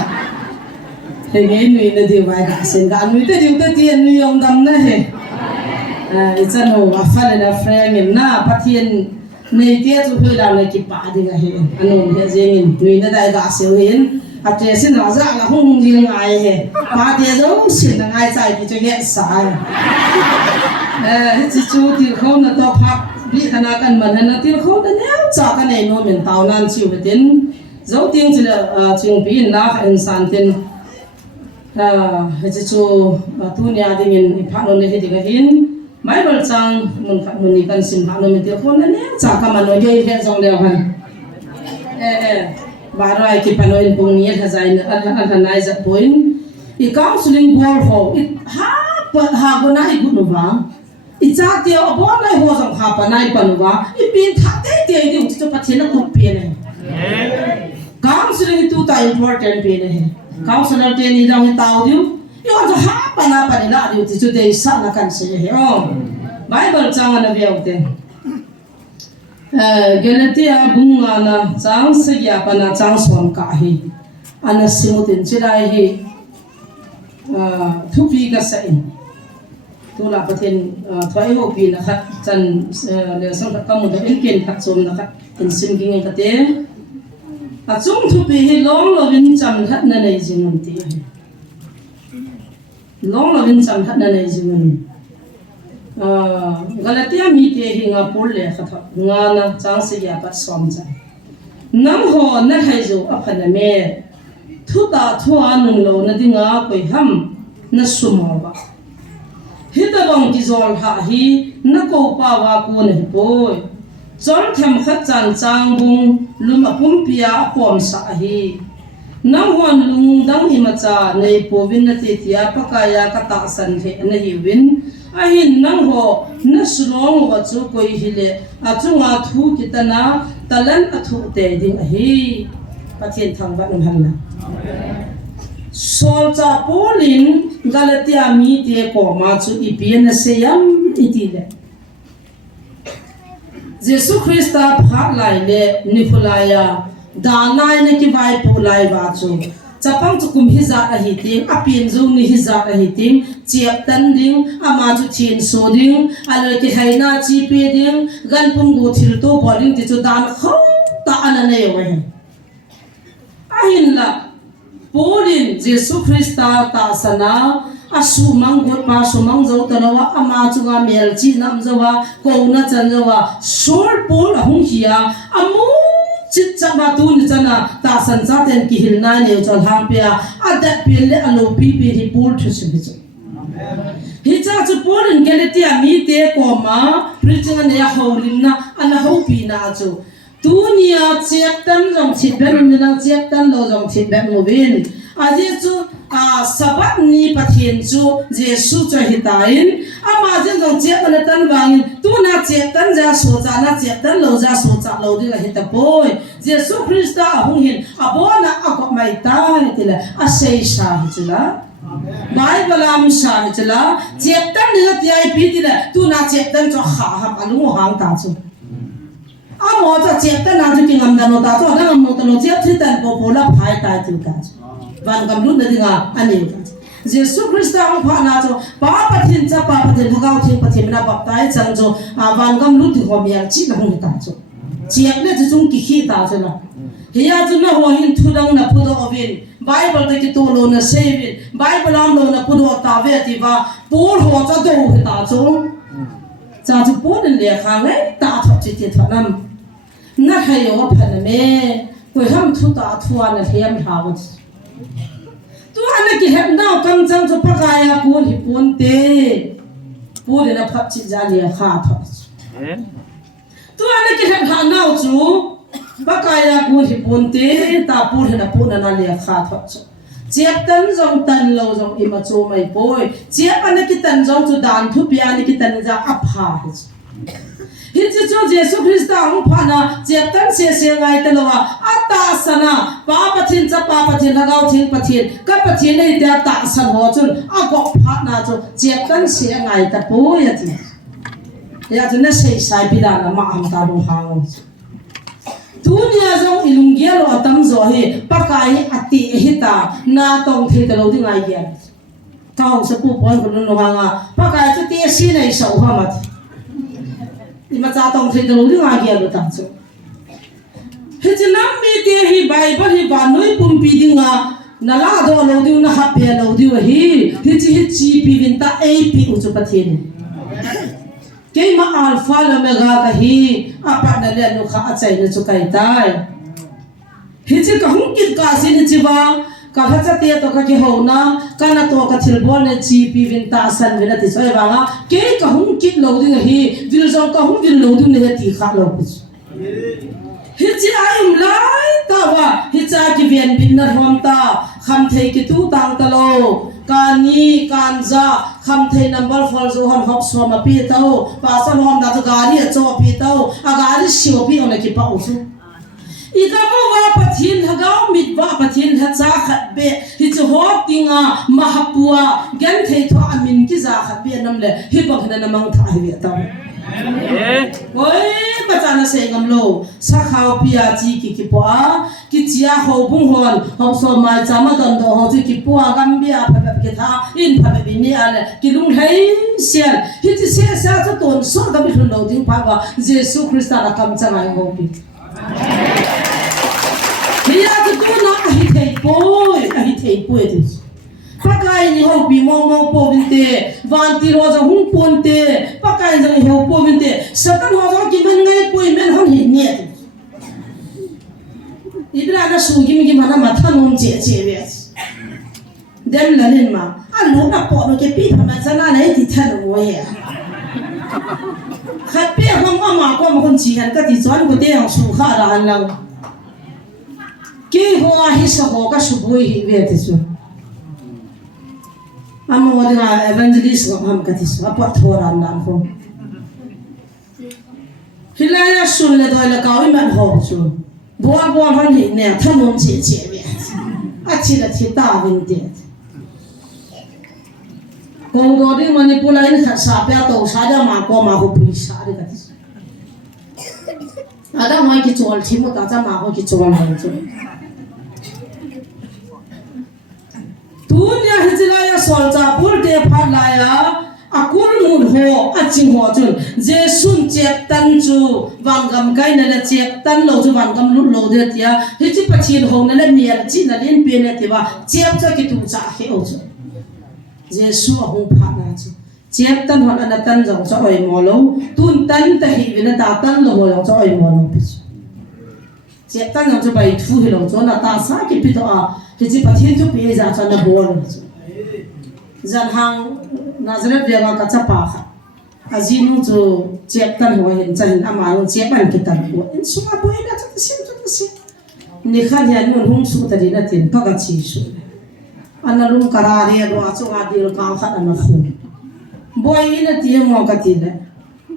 Hingin nui na di ba kasin ka anu ito di utatiyan nui yung dam na he. It's ano afal na frame na patiyan nei tia chu hui la nei ki pa ding a he anon he jengin nui na dai ga seu hin a tre sin na za la hung jing ai he pa tia zo sin na ngai sai ki che he sa chi chu ti khom na to phap bi khana kan man na ti khom da ne cha ka nei no men taw nan chiu he tin zo ting chi la chung bi na en san tin he chi chu tu nya ding in pha no ne he ti ga hin mai bal chang mun ni kan sim ha no me te khon na ne cha ka man no ye he jong le han ba rai ki pano in pung ni ha zai na an nai za point I counseling board ho ha go na I good no ba I cha te o bo nai ho jong ha pa nai pa no ba I pin tha te te di u chu pa chen na ku pe ne counseling tu ta important pe ne counselor te ni jong tao diu yo jo ha pa na pa ni la diu ti chu de sa na kan se he o Bible chang na viau te Galatia bunga na chang se ya pa na chang som ka hi ana simutin chirai hi thupi ka sa in tu la pathin thoi ho pi na khat chan le sang ka mu da in ken khat som na khat in sim ging ka te a chung thupi hi long lovin cham that na nei jingun ti long lovin cham that na nei jingun Galatia mi te hi nga pol le khatha nga na chang se ya pat som cha nam ho na hai zo aphana me thu ta thua nun lo na dinga koi ham na sumo ba hita bang ki zol ha hi na ko pa wa ko ne poi chon tham khat chan chang bung lum apum pia pom sa hi nam hon lung dang hi ma cha nei povin na te tia pakaya ka ta san the na hi win ahin nang ho na sulong wa chu koi hile a chunga thu kitana talan athu te ding hi pathian thang ba nam hanna sol cha polin Galatia mi te ko ma chu ipian se yam itile Jesus Christa phat lai le nifulaya danai ne ki vai pulai ba chu chapang chu kum hiza a hi ting apin zo ni hiza a hi ting chiap tan ding ama chu chin so ding alo ki haina chi pe ding gan pum go thil to boling ti chu dan kho ta ana ne yo he ahin la polin Jesus Christa ta sana asumang gut ma sumang zo tanawa ama chu ga mel chi nam zawa ko na chan zawa short pol hung hiya amu chit chama tu ni chana ta san cha ten ki hilna ne chon hang pia adat pil le alo pi pi hi pul thu si bi hi cha chu pol in Galatia mi te ko ma preaching an ya howlin na ana ho pi na chu tu nia chek tan jong chit ben ni na chek tan lo jong chit ben mo bin aje chu sabat ni pathin chu Jesu cho hitain ama jen jong chek na tan wangin tu na chek tan ja so cha na chek tan lo ja so cha lo di la hita poi Jesu Christa hung hin abona akop mai ta hitila a sei sha hitila Bible am sha hitila chek tan ni ti ai pi ti la tu na chek tan cho ha ha alu hang ta chu a mo cha chep ta na chu ki ngam da no ta cho na mo ta lo chep thi tan po la phai ta tu ka van kam lu na dinga ani ka Jesus Christ ang pha na cho pa pathin cha pa pathin thagau thing pathin na bap tai chang cho van kam lu thi ho mia chi na hong ta cho chep le chu chung ki khi ta cho na hiya chu na ho hin thu dang na phu do ovin Bible te ki to lo na saving Bible am lo na pu do ta ve ti ba por ho cha do hi ta cho cha chu po den le kha ngai ta thot chi ti thot nam na hai yo phan me koi ham thu ta thuan na hiam ha tu ana ki hem na kam chang chu pakaya kun hi pun te pu de na phat chi ja le kha thot tu ana ki hem ha na chu pakaya kun hi pun te ta pu de na pu na le kha thot chiap tan jong tan lo jong ima chu mai poi chiap ana ki tan jong chu dan thu pi ani ki tan ja apha hi chu Jesus Christ ang phana chiap tan se ngai ta lo ata sana pa pathin cha pa pathin lagau thin pathin ka pathin nei ta ta san ho chun a ko pha na chu chiap tan se ngai ta poi ati ya chu na sei sai pi da na ma am ta lo hang dunia jong ilungia lo atam zo he pakai ati hita na tong thi ta lo ding ai ya tao sa pu pon ko no hanga pakai chu ti si nei so ha mat ima cha tong thi ta lo ding ai ya lo ta chu he chinam mi te hi bible hi ba noi pum pi dinga na la do lo ding na ha pe lo di hi chi pi vin ta a pi u chu pathin Kay ma alpha la mega kahi apa na le no kha achai na chukai tai hi chi ka hung kit ka sin chi ba ka pha cha te to ka ki ho na ka na to ka thil bol ne chi pi vin ta san vela ti choi ba nga ke ka hung kit lo ding hi dil jong ka hung dil lo ding ne ti kha lo pi hi chi ai lai ta wa hi cha ki vian bin na hom ta kham thei ki tu tang ta lo kani kanja kham thei number fol zo hom hop so ma pi tau pa sa hom da gari cho pi tau agari sio pi ona ki pa usu ikamo wa pathin hagau mit wa pathin ha cha khat be hi chu ho tinga mahapua gan thei tho amin ki za khat be nam le hi bang na namang tha hi tau oi bachana se ngam lo sa khao pia chi ki po ki chia ho bung hon ho so mai chama don do ho ki po gam bia pha ki tha in pha be ni ale ki lung hei sian hi chi se sa cha ton so da bi lo ding pha wa Jesus Christ la kam cha ngai ho pi hiya ki tu na hi thei poi ti pakai ni ho pi mong po binte van ti ro za hung pon te pakai jang ho po binte satan ho za ki men ngai poi men hon hi ne ibra na su gi mi mana matha nom che ve dem lanin ma a lo na po no ke pi phama chana nei ti than wo ye khat pe hom ma ko ma kon chi han ka ti chon ko te ang su kha ra han lang ki ho a hi sa ho ka su boi hi ve ti su amo wala evangelist ko ham katis apa thoran nan ko hilaya sun le doi la kawi man ho chu bo han hi ne thanom che ve a chi la thi ta vin te kong go ding manipula in kha sa pya to sa ja ma ko ma ho pui sa de katis ada mai ki chol thi mo ta cha ma ho ki chol han chu dunia hijilaya solja pulte phalaya akul mun ho aching ho chun je sun chep tan chu wangam kai na le chep tan lo chu wangam lu lo de tia hiji pachin ho na le mial chi na len pe ne te ba chep cha ki tu cha he o chu je su ho pha na chu chep tan ho na tan jong cha oi mo lo tun tan ta hi na ta tan lo ho cha oi mo lo pi chep tan jong chu bai thu hi lo chu na ta sa ki pi to a hiji pathin chu pe za cha na bol zan hang Nazareth dia ka cha pa kha azinu chu chep tan ho hin chan ama ro chep an ki tan ko in su ma boi na cha si ni kha dia nun hung su ta dina tin pa ka chi su analum karare ro a chu ga dil ka kha na fu boi ina ti mo ka ti le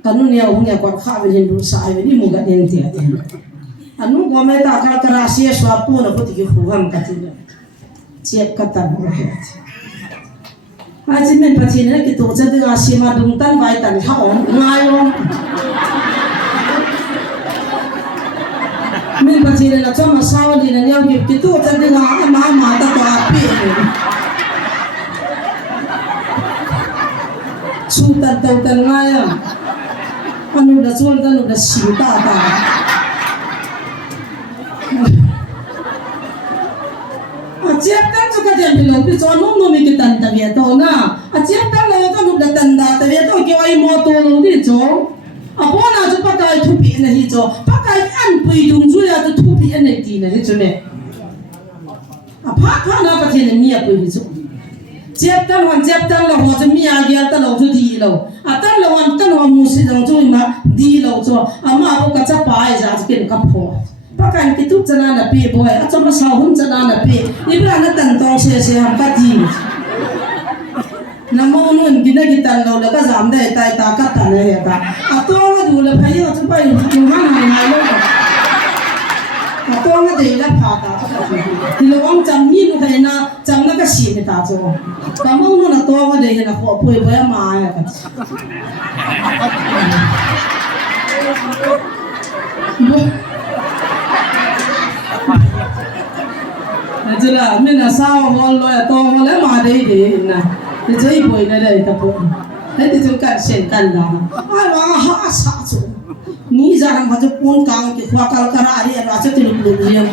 kanu ne hung ya ko kha be hin ru sa be ni mo ga den ti anu go me ta ka rasia swa pu na ko ti ki hu ham ka ti le chep ka tan ho he aji men pathin ki to cha de asima dung tan vai tan tha on ngai on pathin na chama sawa din na niya gift tu tadi nga mama ta to api sutan tautan nga yan anu da sultan anu da sita ta aciap tan juga dia bilang pi so nom nom ikitan ta biya to na aciap tan la yo anu da tanda ta biya to ke ai mo to lo di cho apo na chu pakai thupi na hi cho pakai an pui dung zu ya to thupi an nei ti na hi chu ne apa kha na pathin mi a pui hi chu chep tan la ho chu mi a gel ta lo chu di lo atan lo an tan ho mu si dong chu ma di lo chu ama ko ka cha pai ja ken ka pho pakai ki tu chana na pe boy a chama sa hun chana na pe ibra na tan tong se ham ka di namo nun gina gitan lo la ka jam dai tai ta ka ta ne ta atong du la phai yo chu pai yu han hai lo atong de la pha ta ti lo wang cham ni nu kai na cham na ka si me ta cho ka mo nu na to de na ko poi ba ma ya ka Najula mina sawa hol lo ya to hol ma de na thì chơi bồi này đây tập bộ thế thì chúng ta xem cần là ai mà ha sa chu ni ra mà cho pun kang cái khoa kal kara đi ra cho tin lục liền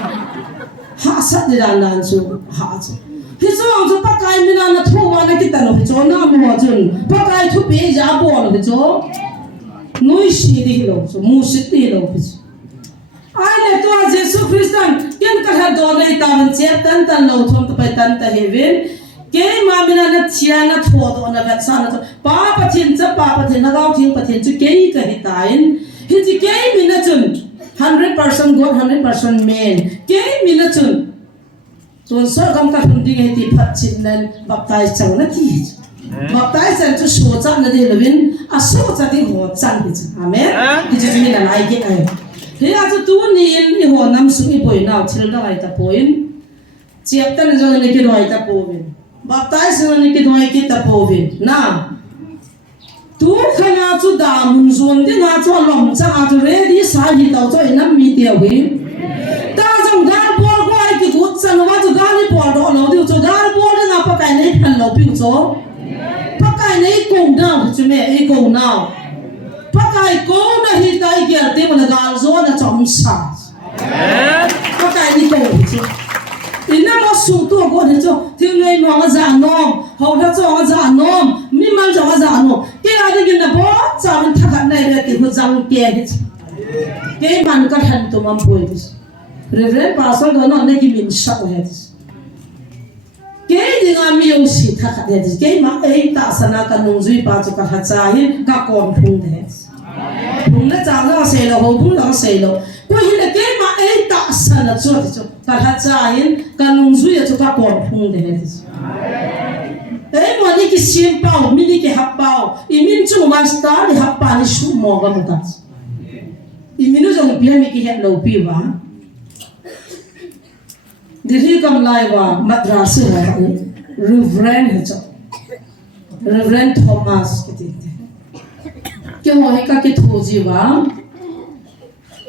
ha sa đi ra nan chu ha chu thì cho ông bắt cái mình là thu vào cái tận rồi cho nó mà chun bắt cái thu bé giá bỏ rồi cho nuôi xí đi lâu cho mua xí đi lâu ai là tôi Jesus Christ kiên cả hai đồ này ta mình chết tan lâu thong tập tan ta heaven cái mà mình là chia na thua đó na vật sản na pa pathin cha pa pathin na gao thing pathin chu cái hi tain hi chi cái mình là chun 100% God 100% man cái mình là chun chun sơ kam ka hun ding hi ti phat chin nan baptize chang na ti baptize chang chu so cha na de lovin a so cha ti ho chan hi amen ti chi mình là ai cái ai thì a chu tu ni in ho nam su i poi naw thil da ai ta poin chiap tan jo ne ki roi ta povin baptize na ni ki doi ki tapovin na tu khana chu da mun zon de na chu lom cha a chu ready sa hi tau cho inam mi te wi ta jong gar por ko ai ki gut chan wa chu gar ni por do lo du chu gar por de na pa kai nei phan lo pi cho pa kai nei kong da chu me ei kong naw pa kai ko na hi tai ger te mo na gal zo na chom sa pa kai ni ko chu ina mo su tu ko de cho thiu nei mo nga za nom ho tha cho nga za nom mi mal cho nga za nom ke a de gin na bo cha man tha khat nai re ti hu jang ke ke man ka than to mam poi dis reverend pastor do no ne ki min sa o he dis ke de nga mi o si tha khat he dis ke ma ei ta sana ka nung zui pa chu ka ha cha hi ka kon phung de phung na cha lo se lo ho phung lo se lo ko hi le ke ma ei ta sana chu ti chu ka ha cha hin ka nung zui chu ka kon phung de he dis ei mo ni ki sim pau mi ni ki hap pau I min chu ma sta ni hap pa ni shu mo ga mu ta I minu jong pi mi ki het lo pi wa Diri kam lai wa madrasa wa Reverend he Reverend Thomas kiti ke ho he ka ki thoji wa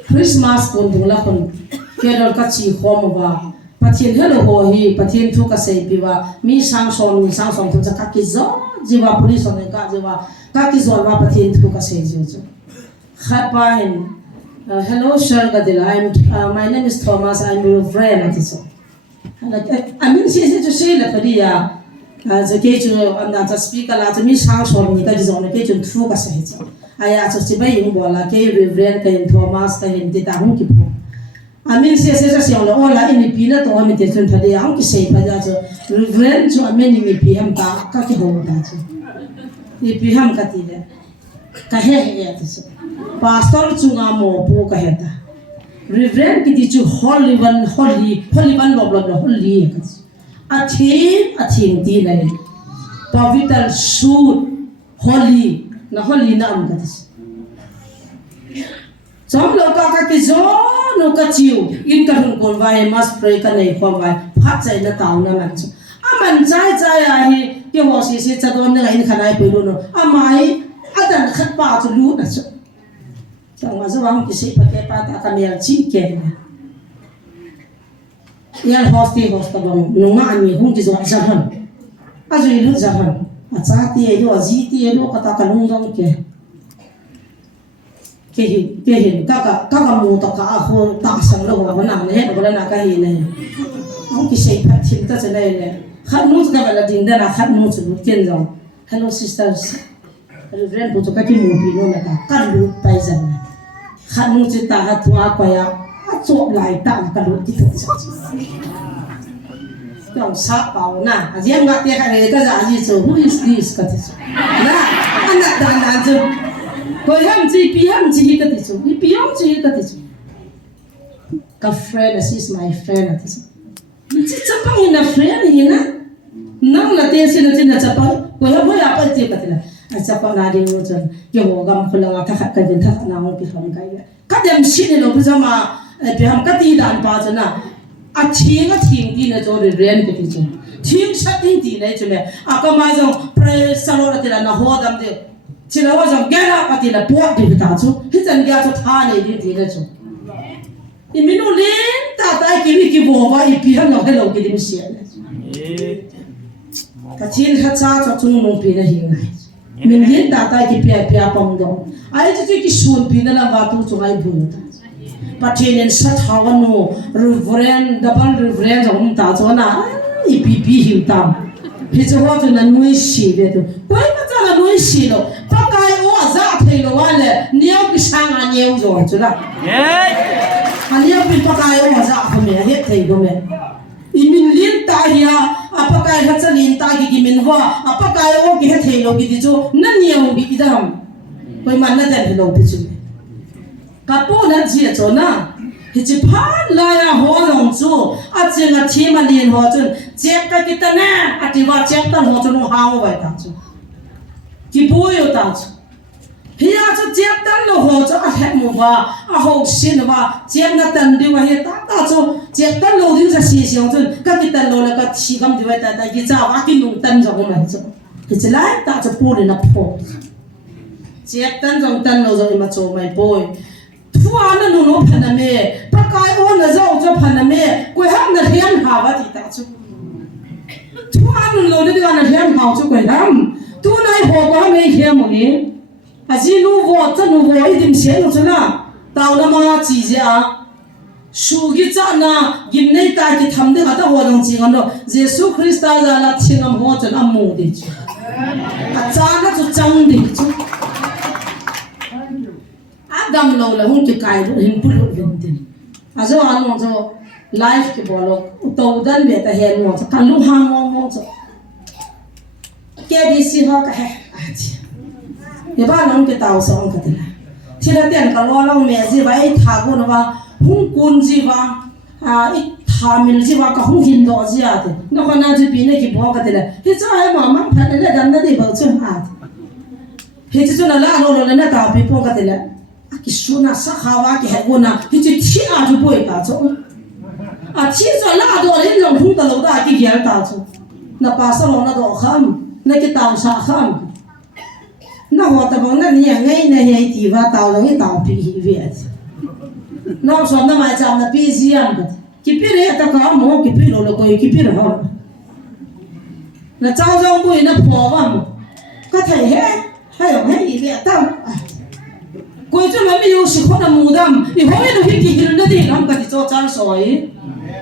Christmas kon dula kon ke dor ka chi khom wa pathin hello ho hi pathin thu ka sei pi wa mi sang som thu cha ka ki zo jiwa puri son ka jiwa ka ki zo wa pathin thu ka sei jo khat pa hin hello sir gadila my name is Thomas I'm your friend atiso I mean she to say la padia the ke chu na ta speaker la mi sang som ni ka ji zo ne ke chu thu ka sei jo aya cho si bai ing bola ke reverend ka Thomas ka hin ti ta hung ki po amin se siang lo ola ini pina to ami te chun thade ang ki sei pa ja cho reverend cho amen ni pi ham ta ka ki ho ta cho ni pi ham ka ti le ka he ya ti so pastor chu nga mo pu ka he ta reverend ki ti chu holy one lob holy ka a thim ti lai pavitra shoot holy na am ka ti chom lo ka ki zo no ka chiu in ka hun kon vai mas pray ka nei khom vai phat chai na taw na man chu aman chai a hi ke ho si cha don na in khanai pe no amai adan khat pa chu lu na chu chang wa zawang ki si pa ke pa ta ka mel chi ke na yan hosti hosta bang nunga ani hung ki zo jahan azu ilu jahan achati edo aziti edo kata kalungong ke hin kaka mu ta ka ho ta sang lo wa na ne ko na ka hi ne ang ki sei phat thim ta chale ne khat nu ka bala ding da na khat nu chu ken zo hello sisters hello friend bu ka ki mu pi no na ka lu pai jan na khat nu chi ta ha thua ko ya a chop lai ta ka lu ki thu cha Yang sa pao na, ajiang ngat ya kare ka za ji so who is this ka ti so. Na, anak dan anju. Ko ham ji pi ham ji ka ti so. Ni pi ham ji ka ti so. Ka friend is my friend ti so. Ni chi chapang ina friend ina. Nang la te sin na chapang. Ko ya boy apa ti ka ti la. A chapang na ding mo chan. Ke ho gam ko la ta ka din ta na ho pi ham ka ya. Ka dem sin lo bu ma pi ham ka ti dan pa chana. A thieng đi na cho ren ke ti chu thieng sa ting ti nei chu le a ka ma jong pre salo ra ti la na ho dam de chi la wa jong ga ra pa ti la po de ta chu hi chan ga chu tha nei di ti na chu i minu len ta ta ki bo wa i pi han no hello ki dim sia le ka chin ha cha cho chung nong pi na hi nai min len ta ta ki pia pom dong ai chu ki sun pi na la wa tu chu ai bu ta Patinin sat hawanu reverend double reverend om ta chona ipp hiu tam hi chawa tu na nui si de tu koi ma cha na nui si lo pakai o za thei lo wale niau ki sang a niau zo chu la a niau pi pakai o za ko me he thei go me imin lin ta ya a pakai ha cha lin ta ki min wa a pakai o ki he thei lo ki ti chu na niau bi idam koi man na ta lo pi chu kapo na ji cho na hi chi phan la ya ho long chu a chenga thi ma lin ho chun chek ka ki ta na a ti wa chek ta ho chu no ha wa ta chu ki bo yo ta chu hi a chu chek ta no ho chu a he mu wa a ho sin wa chek na tan di wa he ta chu chek ta lo din sa si siang chun ka ki ta lo la ka thi gam di wa ta ki cha wa ki nu tan jo ma chu hi chi lai ta chu pu na pho chek tan jong tan lo jo ma chu mai boy Phua na nu no phana me pakai o na zo cho phana me koi ham na hian ha wa ti ta chu Phua nu lo de na hian ha chu koi ham tu nai ho ba me hian mo ni a ji nu wo cha nu wo i dim se no chuna taw na ma chi ja su gi cha na gin nei ta ki tham de ta ho dong chi ngon do Jesu Christa za la thingam ho chan am mu de chu a cha na chu chang de chu gam lo la hung ki kai ru hin pu lu vin tin a zo an mo zo life ki bolo to dan be ta hen mo ka lu ha mo zo ke di si ho ka he a chi ye ba nong ki taw so ka tin thi la ten ka lo long me ji vai tha gu na ba hung kun ji ba a I tha mil ji ba ka hung hin do ji a te no ka na ji pi ne ki bo ka te la he cha ai ma ma pha ne dan na de ba chu ha he chi chu na la lo lo na ta pi po ka te la ki suna sa khawa ki heguna hi chi thi a ju boi ta cho a chi zo la do le long thung ta lo da ki gyal ta cho na pa sa lo na do kham na ki taw sa kham na ho ta bo na ni ngai na hi ti wa taw lo ni taw pi hi ve na so na ma cham na pi ziam ki pi re ta ka mo ki pi lo ko ki pi ro na chao jong boi na pho wa mo ka thai he hay he i ve ta koi chu ma mi yo si khona mu dam I hoi no hi ki hil na de lam ka ti cho chal soi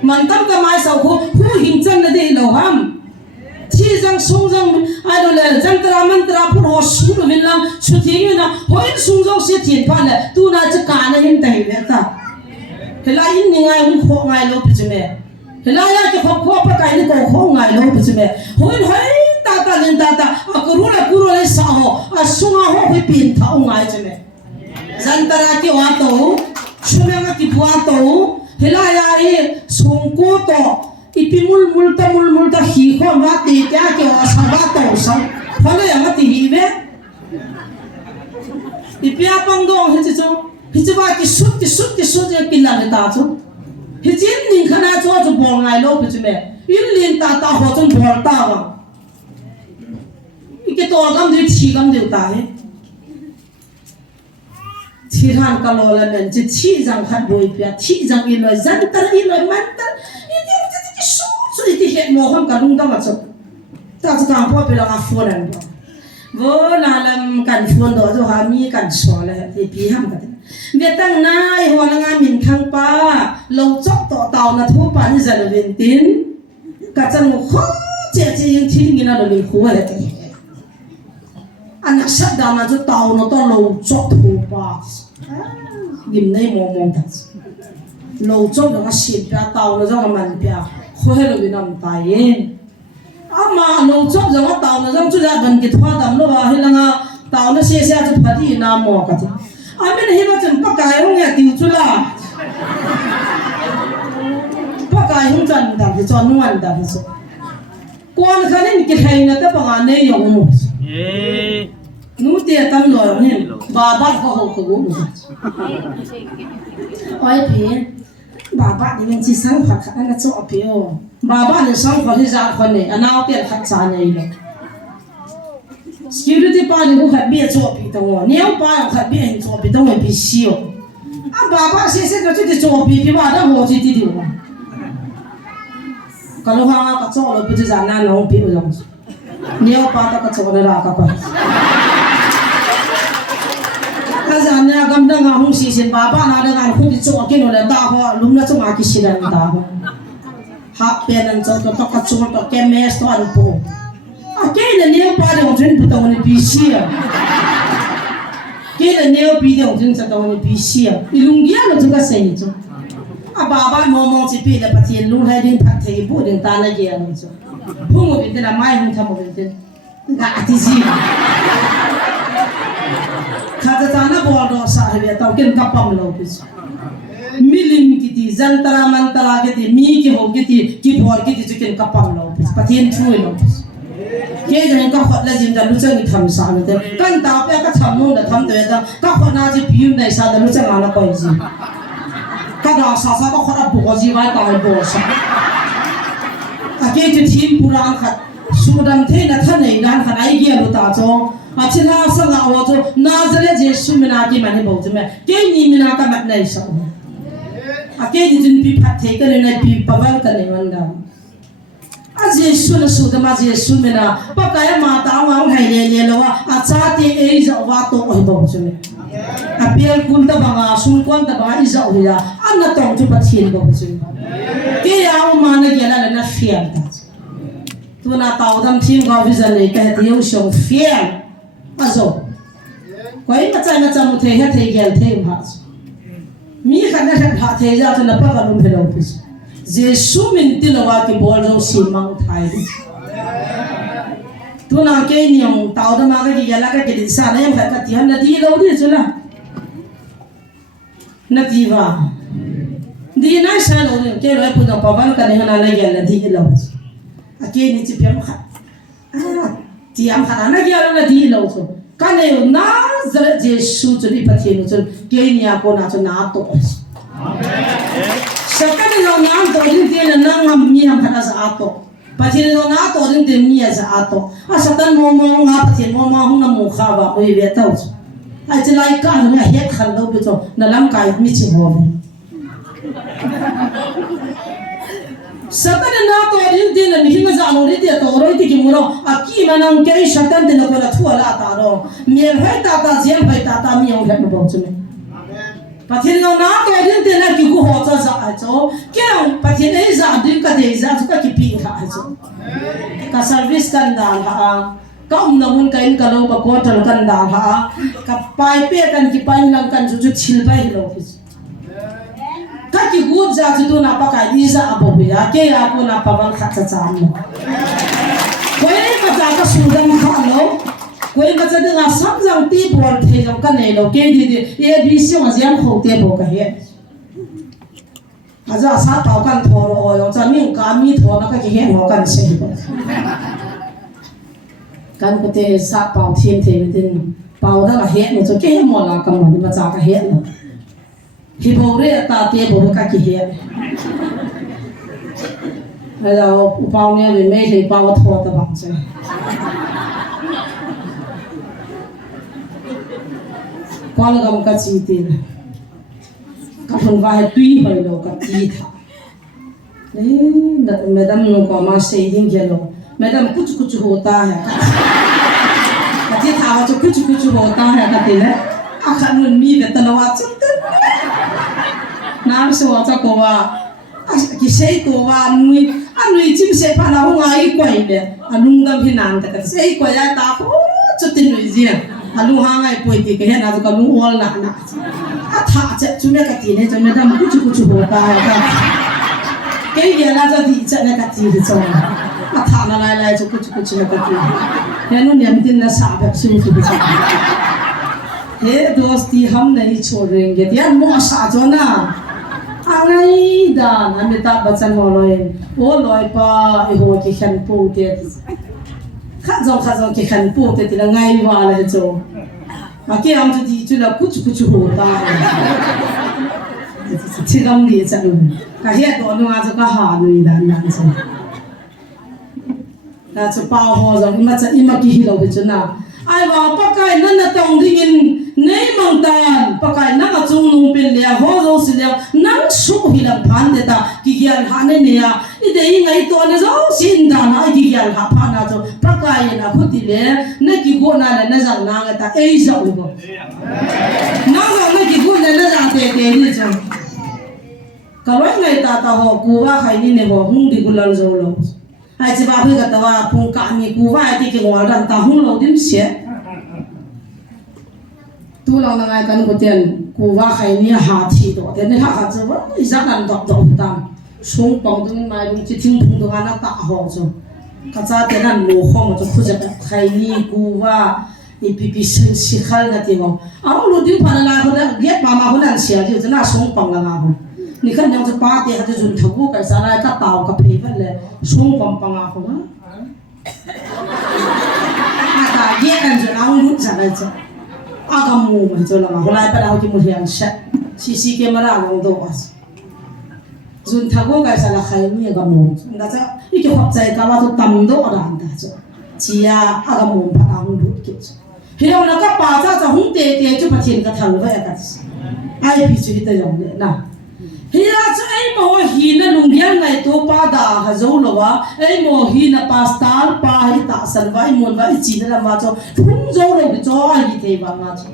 man tam ka mai sau khu hu hing chan na de lo ham thi jang sung jang ai do le jang tra man tra pu ho su no min lam su thi na hoi sung jang se thin pa le tu na cha ka na hin tai le ta hela in ni ngai hu kho ngai lo pi me hela ya ki kho pa kai ni ko kho ngai lo pi me hoi ta ta len ta a ku ru le sa ho a sunga ho hui pin tha ngai me Zantara ki wa to shumanga ki bua to hilaya e songko to ipimul multa hi kho ma te kya ke wa saba to sa phale ya ti hi be ipia pang dong hi chu ba ki sut je ki la ta chu hi jin ning khana chu bol ngai lo pi chu me in lin ta ho chon bol ta wa ike to gam de chi gam de ta he Thiran ka lo la men chi jang khat boi pia thi jang I loi zan tar I loi man tar I hệ mồ không cả lung tao mà chụp taจะทำพวกเป็นเราฟัวนั่นบ่นาลำกันฟัวดอจะหามีกันสอนเลยที่พี่ห้ามกันเวียตั้งนายหัวละงานมินทางป้าเราจอกต่อเต่านะทั่วป่านี่จะเวียนตินกัดจังหัวเจ๊จียังทิ้งกินอะไรหัวเลยอันนั้นสัตว์ดานะจะเต่านะต้องเราจอกทั่วป่าดิมในมองทัศเราจอกนะสิบปีเต่านะจะมันปีหัวเราวินามตายอามาเราจบจังว่าเต่านะจังจุดจะบันกิดว่าดำเราว่าให้ลังอ่ะเต่านะเสียเสียจุดพอดีน้ำหมอกกันทีอาไม่ได้เห็นว่าจนปากกายห้องเนี่ยติวจุละปากกายห้องจันดับที่จอนนวลดับที่สุดกวนเขาเนี่ยมีกิจให้นะแต่ปากกายเนี่ยยงมุสนู้เตี้ยตั้งหล่อเนี่ยบาบัดก็หกกูมุสไอ้เพี้ยบาบัดนี่มันจีสังผักอันนั้นจะเอาเพี้ยบาบ้านเนี่ยสังคนที่จะคนเนี่ยอันนั้นเอาเปลี่ยนขัดสานเลย security ป้าเนี่ยเขาขัดเบี้ยจบปีตรงเนี่ยป้าขัดเบี้ยจบปีตรงเนี่ยปีเสียวอ่ะบาบ้านเสียก็จะได้จบปีพี่ว่าได้หัวจิตดีวะก็รู้ว่าก็จบแล้วปุ๊บจะนั่นน้องปีอุดมเนี่ยป้าก็จบแล้วรักกันก็จะเนี่ยกำลังงานหุ่นสีเส้นบาบ้านอะไรงานหุ่นที่จบกินอะไรตาหัวลุงน่าจะมาคิดอะไรตาหัวฮับเป็นอันจบต้องกระชุ่มต้องแก้เมสตัวอันปูอ่ะแค่เนี่ยป้าเดี๋ยวฉันพูดตรงนี้พิเศษแค่เนี่ยปีเดียวฉันจะตรงนี้พิเศษอีลุงเดียร์เราจะก็เซ็นจ้ะอ่ะบ้าบ้านมองสิปีเดียวปะเทียนลุงให้ดินพัดเทย์พูดถึงตาหน้าเกียร์เราจ้ะพุ่งมาเป็นแต่ไม่หุ่นทำมาเป็นแต่กะทิซีข้าจะตาหน้าบอลรอสายเบียต้องกินกับปั๊มเราพิเศษमिलिम किती जंतरा मंतरा किती मी की हो किती की भोर किती चिकन कपम लो पथिन छुए लो के जन का खत ल जिम द लुचन नि थम सा न ते कन ता पे का थम नु द थम ते द का खत ना जी पियु नै सा द लुचन आना कोइ जी का दा सा सा का खत बो जी वाइ का बो सा आ के जे थीम पुरान खत सुदम थे न थ नै गान खत आई गे लु ता जो अचना संगा वो जो नाजरे जे सुमिना की माने बो जे में के नि मिना का मत नै सा आके जिन भी फाटे कर लेना भी पवन करने वाला आज ये सुन सुध माज ये सुन में ना पकाया माता वांग है ले लो आचाते ए जवा तो ओह बहुत में अपियल कुंत बंगा सुन कुंत बंगा इजा ओया अन्ना तो जो पछिन बहुत में के याव माने गेला लेना फियल तो ना ताउदम थीम का विजन ले कहते यो शो फियल आजो कोई मचा मुथे है थे गेल थे भाज मी खाना खा थे जा तो लपा का लुम फेलो फिस जेसु मिनति लवा के बोल जो सीमांग थाई तो ना के नियम ताउ द मागा की यला का के दिसा ने हम का तिहन नदी लो दे चला नदी वा दी ना सा लो के लो पुजा पवन का ने हना ले यला दी लो अके नि छि प्यम खा तियाम खा ना यला नदी लो सो काने ना जरे जेसु चली पथिन चल केनिया को ना तो ना तो सकन लो नाम तो दिन दिन ना हम मी हम खना सा आतो पथिन लो ना तो दिन दिन मी सा आतो आ सतन मो nga पथिन मो हु ना मो खा बा ओइ बे तो आ जलाई का ना हेत खन लो बे तो ना लम काय मी छि हो सकन ना तो दिन दिन नि हिंग जा लो रे तो रोइ ति कि मुरो आ की मनंग के सकन दिन को ला थुला ता रो मेर है ता जेल है ता मी हो घट बो चुने पथिन लो ना तो दिन दिन ना कि को हो जा जा जो के पथिन ए जा दिन का दे जा का कि पी खा जो का service kan da ha ka na mun kain ka lo ka ko tar kan da ha ka pai pe kan ki pan lang kan ju chil bai lo fi ka ki gut ja ju na pa ka di za abo ya ke ya ko na pa ban kha cha cha mo ko ni ka ja ka su dam kha lo ko ni ka cha de na sam jang ti bol the jong ka ne lo ke di e bi si ma jiam ho te bo ka he aja sa tao kan tho ro yo cha mi ka mi tho na ka ki he ngo kan se bo kan ko te sa pao thiem the din pao da la he no cho ke mo la ka mo ni ma cha ka he no hi bo re ta te bo ka ki he là bao nhiêu người mấy thì bao thua tập bằng chứ qua là cầm cái gì tiền các phần vai tùy hồi đầu cái gì thà नहीं मैडम लोग को माँ से ही क्या लो मैडम कुछ होता है कति था जो कुछ होता है कति है आखिर में मी के तनवा चलते नाम से वो तो कोवा किसे कोवा अनुई जिम से पाना हुआ ही कोई ले अनुंगा भी नाम तक से ही कोई आता हो चुती नुई जी अलू हाँ आई पोइती के है ना तो कलू ऑल ना था चुमे कति ने चुमे मैडम कुछ होता है cái gì là cho thị trận này cả gì thì rồi mà thả nó lại cho कुछ là cái gì thế nó niềm tin là sợแบบsiêu thì bây giờ thế दोस्ती हम नहीं छोड़ेंगे यार मुझे साजो ना अंगई दान अमिताभ बच्चन हो लोए वो लोए पा इहो की खन पोते खाजो की खन पोते तिला ngay वाला है जो mà cái ông thì chỉ là कुछ होता है chỉ công nghiệp chẳng cái hiện đó nó ăn cho cái hà nuôi đàn đàn xong là cho bao hồ rồi mà chắc im mà kỳ lâu cái chỗ nào ai bảo bác cái nó là tổng thì nhìn nấy mong tàn bác cái nó là chung nung bên lẻ hồ rồi xí lẻ nắng sụp hi làm phán để ta kỳ kian hạ này nè ít đấy ngày đó nó rõ xin đàn hạ kỳ kian hạ phán nào cho bác cái là khút thì lẻ nấy kỳ cô nào là nó rằng nàng người ta ấy giàu rồi nó rằng nấy kỳ cô này nó rằng tệ đi chứ kalau ngai tata ho kuwa khai ni ne ho hung di gulan zo lo ai chi ba hui ka tawa pung ka ni kuwa ai ti ke ngol ran ta hung lo dim se tu lo na ngai kan ko ten kuwa khai ni ha thi do ten ni ha ha zo wa i za nan dok dok tam sung pong dung mai dung chi ting phung dung ana ta ho zo ka cha te nan lo ho mo zo khu ja khai ni kuwa i pi pi sen si khal na ti mo aw lo di phana la ho na get ma ma ho nan sia ji na sung pong la nga ho你看人家这八点还是人头骨改啥来，他刀个配份嘞，双棒棒啊，好吗？啊，他也跟着那我们下来着，啊个木嘛就了嘛，后来把那就没相识，西西给嘛那我都话是，人头骨改啥来还你个木，那这一个合在个话就当到了安达着，只啊个木把那我们叫着，还有那个巴扎在红爹爹就把天个头发个是，哎，必须得用的那。Hira cho ai mo hi na lungyan ngai to pa da ha zo lowa ai mo hi na pastal pa hi ta san vai mon vai chi na ma cho thung zo lo bi cho ai hi te ba ma cho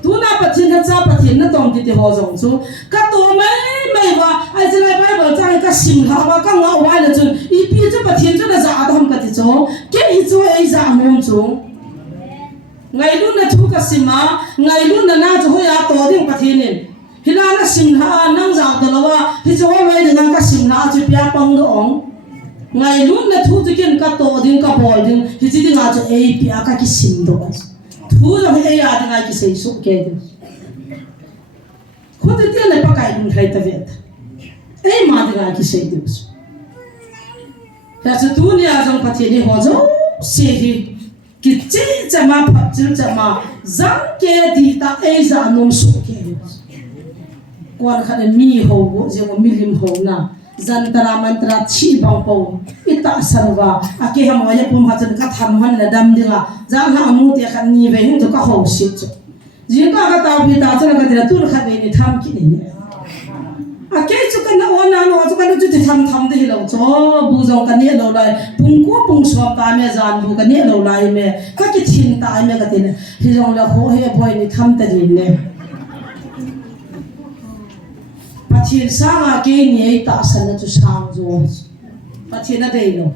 tu na pathin na cha pathin na tong ti te ho zong chu ka to mai wa ai je lai bai ba chang ka sim ha wa ka wa wa la chu I pi chu pathin chu na za dham ka ti cho ke hi chu ai za mom chu ngai lu na thu ka sima ngai lu na na chu ya to ding pathin Hilana simha nang za da lawa hi cho wai de nang ka simha chu pia pang do ong ngai lun na thu tikin ka to ding ka bol ding hi chi ding a chu ei pia ka ki sim do thu lo he ya da ngai ki sei su ke de khud te le pa kai ding thai ta vet ei ma da ngai ki sei de ya chu tu ni a jong pa thi ni ho zo se hi ki chi chama pha chu chama zang ke di ta ei za nom su ke quan khát mi hồ bộ giờ mi lim hồ na zantara mantra chi bang po ita sarwa ake ham waya pum hatun ka tham han la dam dinga jang ha amu te khan ni ve hin to ka ho si chu jin ka ta bi ta chana ka dira tur khat ve ni tham ki ni ake chu kan ona no chu kan chu ti tham de lo cho bu jong kan ni lo lai pung ko pung som ta me jan bu kan ni lo lai me ka ki thin ta me ka tin hi jong la ho he boy ni tham ta din ne Pathin sang ke ni ta san na chu sang zo pathin na dei lo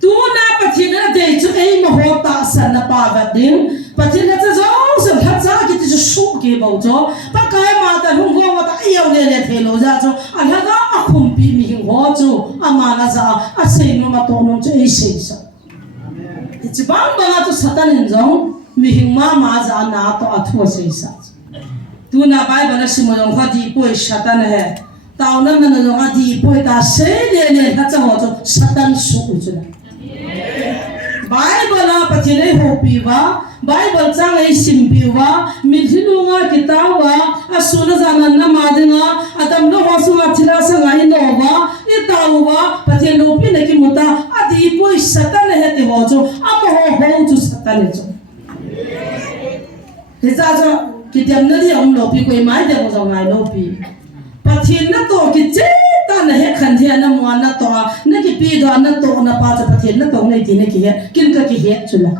tu na pathin na dei chu ei ma ho ta san na pa ga ding pathin na zo sam tha cha ki chu su ke bo cho pa kai ma ta hung ho ma ta ai le le the lo ja cho a ha ga a khum pi mi hing ho chu a ma na za a sei no ma to no chu ei sei sa ti bang ba tu satan in jong mi hing ma za na to a thu sei sa tu na Bible na simulong ka di po satan hai tao na manong ka di po ta se le ta cha ho cho satan su chu na Bible na pathinai ho pi wa Bible chang ai sim pi wa milhinunga kitawa asuna zanan na madinga adam no ho su athila sa ngai no wa itawa pathin no pi na ki muta adi po satan he te ho cho apa ho chu satan chu he cha cho Kita na di om lopi ko mai de mo jong ai lopi. pathin na to ki che ta na he khan thia na mo na to na ki pi do na to na pa cha pathin na to nei ti ne ki he kin ka ki he chula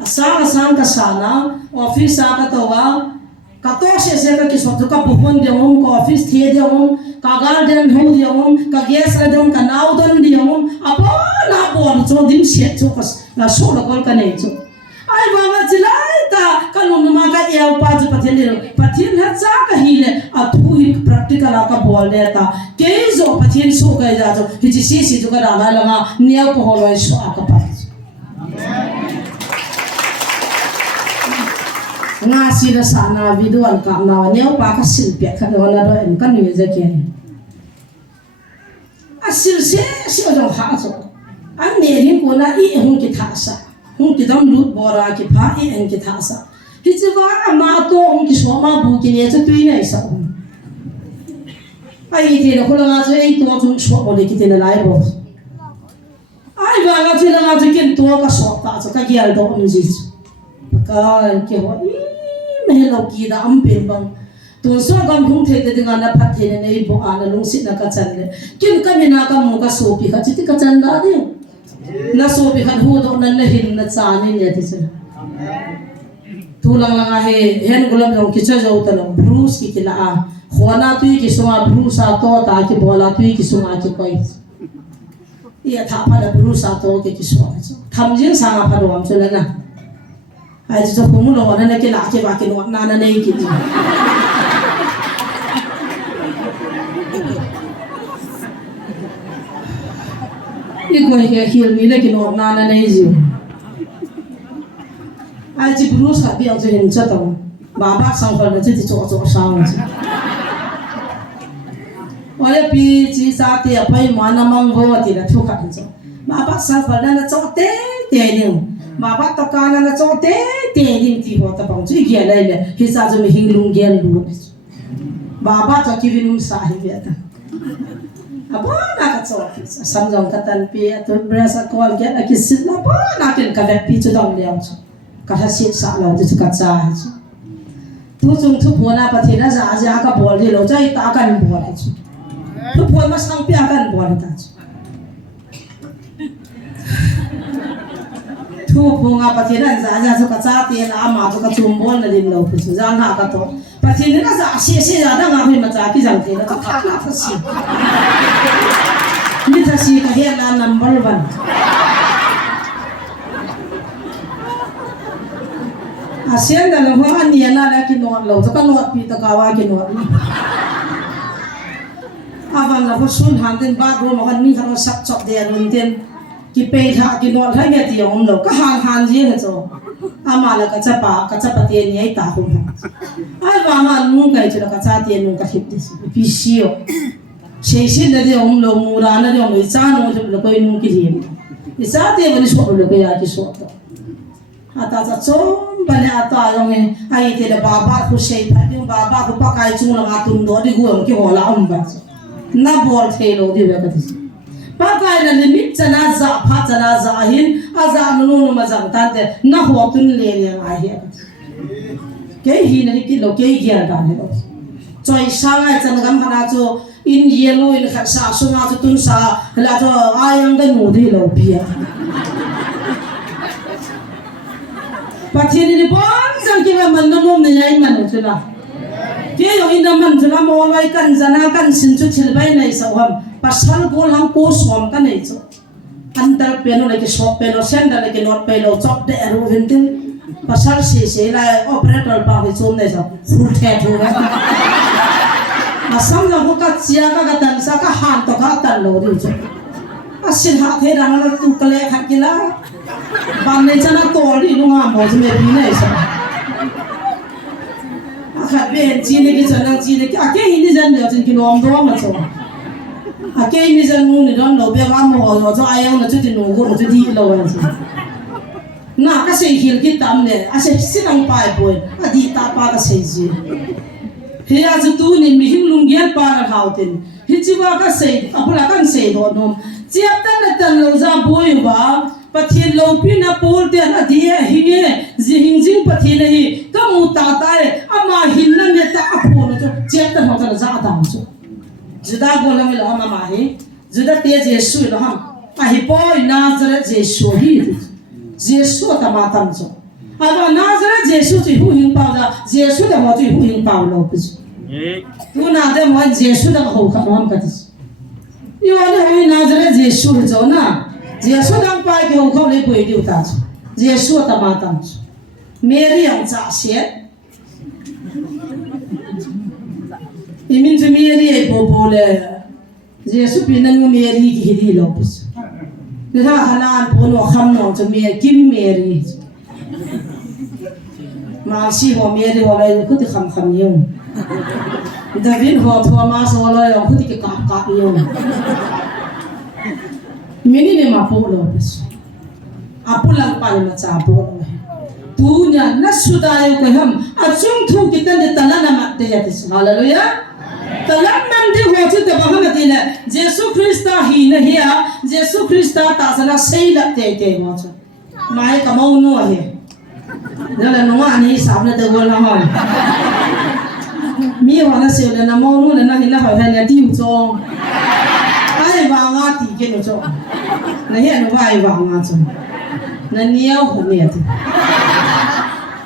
asang ka sana office ka to wa ka to se ka ki so ka pupon de ka office the de ka garden ho de ka gas la de ka nau don de apa na bon cho dim se cho ka so la kol ka nei cho ai mama chilai ta kanun ma ka eu pa ju pathin ha cha ka hi le a thu hi practical ka bol le ta ke zo pathin so ka ja jo hi ji si ju ka da la ma niau ko ho loi so ka pa nga si na sana viduan ka na niau pa ka sil pe ka do na do em kan ni je ke a sil se jo ha so an ne ri ko na I hung ki tha sa hung ki dam lut bora ki pha I en ki tha sa ki chi wa ma to hung ki so ma bu ki ne che tui nei sa ai ti na ko la je ai to chung so bo le ki te na lai bo ai wa ga chi la ga chi kin to ka so ta so ka gi al do ni ji ka ki ho me lo ki da am pe bang tu so gam hung the de nga na phat the ne nei bo ana lung sit na ka chan le kin ka mi na ka mu ka so pi ka chi ti ka chan da de na so pi khan hu do nan na hin na cha ni ne ti cha tu lang lang he hen gulam long ki cha jo ta long bruce ki la a khona tu ki so ma bruce a to ta ki bola tu ki so ma ki koi ia tha pa da bruce a to ki so tham jin sa nga pa do am chula na ai ji ko mu lo na ki la ki ba ki no na na nei ki ti ko he hil mi le ki no na na nei ji ai ji bruce ka bi au je hin cha tong ba ba sang ko na ji ti cho sang ji ore pi ji sa te pai ma na mang ho ti la thu ka ji ba ba sang ko na cho te ni ba ba to ka na cho te ni ti ho ta bang ji ge le le hi sa jo mi hing lung gen lu ba ba cho ki vin sa hi ya ta apa na ka cho sam jong ka tan pi to brasa kol ge a ki sit na pa na ken ka ve pi chu dong le chu ka ha sit sa lo chu ka cha chu tu chung thu pho na pa the na za ja ka bol le lo chai ta kan bol chu thu pho ma sang pi a kan bol ta chu thu pho nga pa the na za ja chu ka cha te na ma chu ka chum bol na lim lo chu za na ka to pa the na za se za da nga hui ma cha ki jang the na ta na ta si ni ta si ka he na number 1 asian da lo ha ni na la ki no lo ka no pi ta ka wa ki no awan la ko sun han den ba ro ma kan ni ka sak chop de run den ki pe tha ki no thai ge ti om lo ka han ji he cho ama la ka cha pa te ni ai ta hu ai wa ma nu kai chu ka cha te nu ka hip ti pi si o sei sin da de om lo mu ra na de om cha no chu lo ko nu ki ji ni sa te ba ni so lo ko ya ki so ta ata cha chom ba le ata yong e ai te la ba ba ku sei pa ti ba ba ku pa kai chu la ma tum do di gu ki ho la om ba na bol the lo di ba ka ti pa kai na limit chana za pha chana za hin a za nu ma jang ta te na ho tun le le ai he ke hi na ki lo ke gi da ne lo choi sa ngai chan gam hana cho in yellow in kha sa so ma chu tun sa la cho ayang ga nu di lo pia pathin ni bon sang ki ma man no ne ai man chu la ke yo in da man chu la mo lai kan jana kan sin chu thil bai nei so ham pasal bol ham ko som ka nei chu antar peno le ke shop peno senda le ke not peno chop de ru hintin pasal se la operator pa hi chum nei so khur the thu ga asam la ho ka chia ka tan sa ka han to ka tan lo ri chu asin ha the rang la tu kale khat ki la ban nei chana to ri lu nga mo me pi nei so khat be chi ne ki chana chi ne ka ke hi ni jan de chen ki nom do ma so a ke mi jan nu ni don lo be wa mo yo cho ayang na chu ti nu go chu di lo wa chi na ka sei hil ki tam ne a se sinang pai boy a di ta pa ka sei ji he a chu tu ni mi him lung gel pa na hautin hi chi wa ka sei apula kan sei do nom chiap tan lo za boy ba pathin lo pi na pol te na di hi nge ji hing jing pathin hi ka mu ta ta ama hin na ne ta a pho no cho chiap tan ho ta za tang chu juda golang lo ham ma hi juda te jesu lo ham a hi boy Nazareth jesu hi jesu ta ma tam chu aba Nazareth jesu chi hu hing pa da jesu da mo chi hu hing pa lo pu tu na de mo jesu da ho kha ram ka ti yo ne hi Nazareth jesu jo na jesu dang pa ki ho kho le pui diu ta chu jesu ta ma tam chu Mary ang cha xian imin tu Mary ai po le Jesu pinan mo Mary ki hidi lo pus ni ha hanan po no kham no tu Mary kim Mary ma si ho Mary ho le ku ti kham yo David ho Thomas ho le ku ti ka yo mini ne ma po lo pus apulang pa ni ma cha po punya nasudayo ko ham achung thu kitan de talana matte yatis hallelujah talam man de ho chu de bahana dile jesu krista hi na hiya jesu krista ta sana seila te te mo chu mai ka mau no he dala no ani sabna de wala ha mi ho na se le na mau no le na hi na ho ha ne ti u chong ai wa nga ti ke no chu na he no vai wa nga chu na niao ho ne ti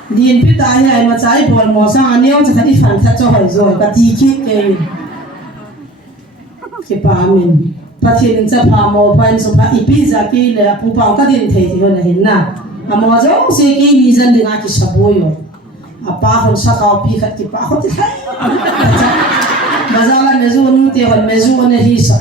Diin pi ta hi ai ma chai bol mo sang aniao cha thadi fan tha cho hai zo ka ti ki ke pa min pathin cha pha mo pan so pa ipi za ki le pu pa ka din the ti ho na hin na amo zo se ki ni zan dinga ki saboyo apa hon sa ka pi khat ki pa ho ti thai bazala mezu nu te hon mezu ne hi sa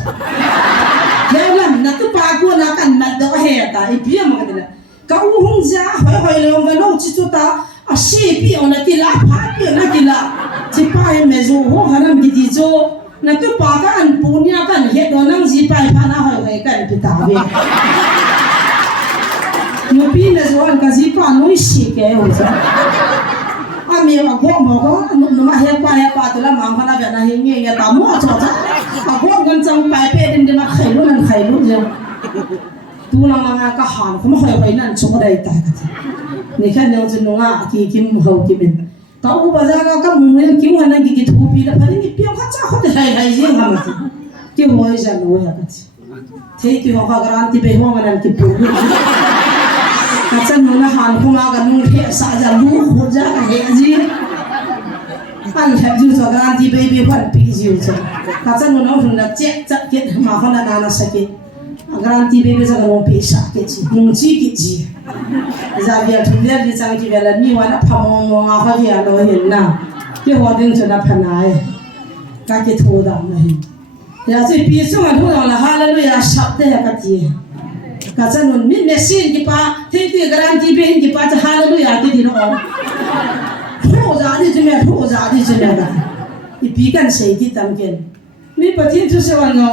kelam na tu pa ko na kan na do he ta ipi ma ka dina ka u hung ja hoi hoi le om no chi chu ta a si pi ona ki la pha pi ona ki la chi pa he mezu ho haram ki ti zo na tu pa ka an punya kan he do nang ji pa pha na hoi hoi kan pi ta be no pi mezu an ka ji pa no si ke ho sa a mi wa go mo go no ma he pa tu la mang na ga na he nge ya ta mo cho cha a go ngan chang pa pe din de ma khai lu ja tu lang ka han ko ma hoi hoi nan chu dai ta ka ni khan nang chu nga ki kim ho ki min ta u ba za ka mu ne ki wa na ki thu pi la pha ni pi ka cha ho de hai ji ha ma ki ho ja no ya ka ti the ki ho ka garanti be ho nan ki pu ka chan no na han ko ma ga nu he sa ja lu ho ja ka he ji an ha ju so garanti be be phan pi ji so ka chan no na hu na che cha ki ma ho na na sa ki garanti be be za ga no pe sa ke ji nu ji ki ji za bia thu le di chang ki vela ni wa na pham mo nga ho ya lo hin na ki ho ding chu na phanai ka ki thu da na hi ya chi pi su ma thu la hallelujah sab te ka ti ka chan nun min machine ki pa the ti garanti be hin ki pa cha hallelujah ki di no ho za di chu me ho za di chu me da i pi kan sei ki tam ken mi pathin chu se wa no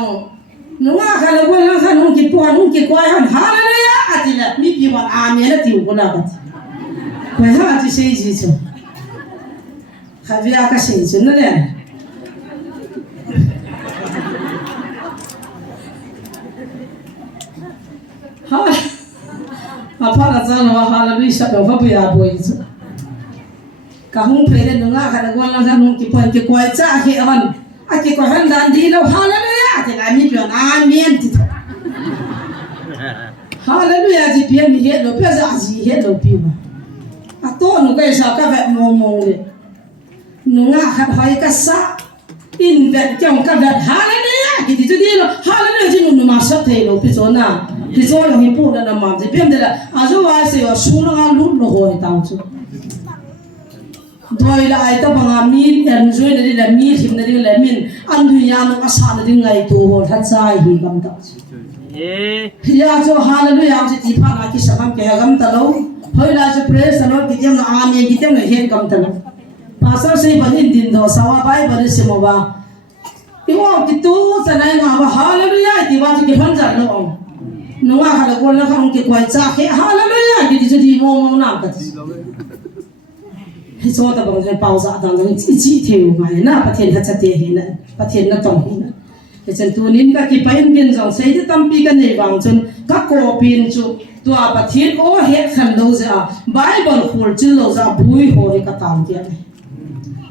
nunga khala ko la khan hu ki po hu ki ko han hallelujah atila mi pi wa amen la tiu ko la ka ko ha ti sei ji chu khavia ka sei chu na le ha apa la cha no hallelujah do fa bu ya bo ji ka hu pe le nunga khala ko la khan hu ki po ki ko cha he awan aki ko han dan di lo hallelujah ati la mi pion amen ti hallelujah ji pi mi he lo pe za ji he lo pi ma a to no ka sa ka ve mo mo le no nga khat hoi ka sa in ve kyong ka ve hallelujah ki ti di lo hallelujah ji no ma sa the lo pi zo na pi zo lo hi pu na ma ji pem de la a zo wa se wa su na lu lo ho ta chu doi la ai ta banga mi enjoy na di la mi him na di la min an du ya no asa na di ngai tu ho tha chai hi gam ta ya jo hallelujah ji ti pha na ki sakam ke gam ta lo hoi la jo praise the lord ki tem na amen ki tem na hen gam ta lo pastor sei banin din do sawa bai bari se mo ba ki mo ki tu sa nai nga ba hallelujah ki ba ji ki han ja lo no wa khala ko la kham ki kwai cha ke hallelujah ki di ji mo mo na ka hi so ta bang he pauza dang dang chi chi theu mai na pathen ha cha te hi na pathen na tong hi na he chen tu nin ka ki pain bin jong sei de tam pi ka nei wang chun ka ko pin chu tu a pathen o he khan lo za bible khul chil lo za bui ho he ka tam ke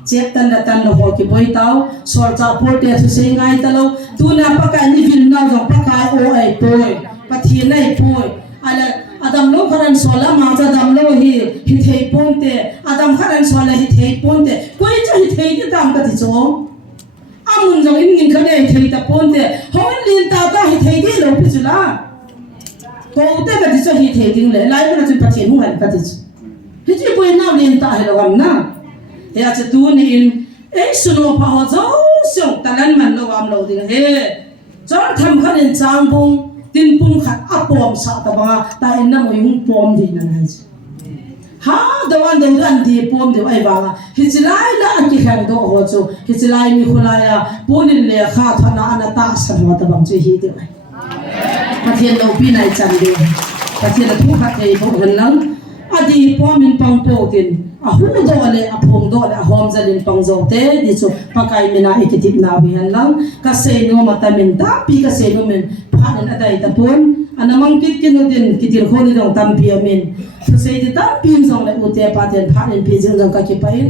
chep tan la tan lo ho ki boi tau sol cha por te thu sei ngai ta lo tu na pa ka ni vil na zo pa ka o ai poi pathian nai poi ala adam lo kharan sola ma cha dam lo hi thei pon te adam kharan sola hi thei pon te koi cha hi thei te tam ka ti cho amun jong in ngin khane thei ta pon te hon lin ta ta hi thei di lo pi chu la ko te ba ti cho hi thei ding le lai ba chu pathian hu han ka ti chu hi chi poi na lin ta hi lo gam na ya cha tu ni in ei suno pa ho zo song talan man lo am lo ding he chor tham khan in chang bung tin pung khat apom sa ta ba ta en na mo yung pom di na nai ha the one they run di pom de ai ba hi chilai la ki khang do ho chu hi chilai mi khula ya ponin le kha thana ana ta sa ma ta bang che hi de ai pathian lo pi nai chan de pathian la thu khat ei bo han lang adi pomin pang po tin a hu do le a phom do le a hom zalin pang zo te di chu pakai mina ikitip na wi han lang ka se no mata min ta pi ka se no men phanan adai ta pon anamang pit kin no din kitil khoni dong tam pi amin so se di tam pi zong le ute pa ten phanan pi jing jong ka ki pain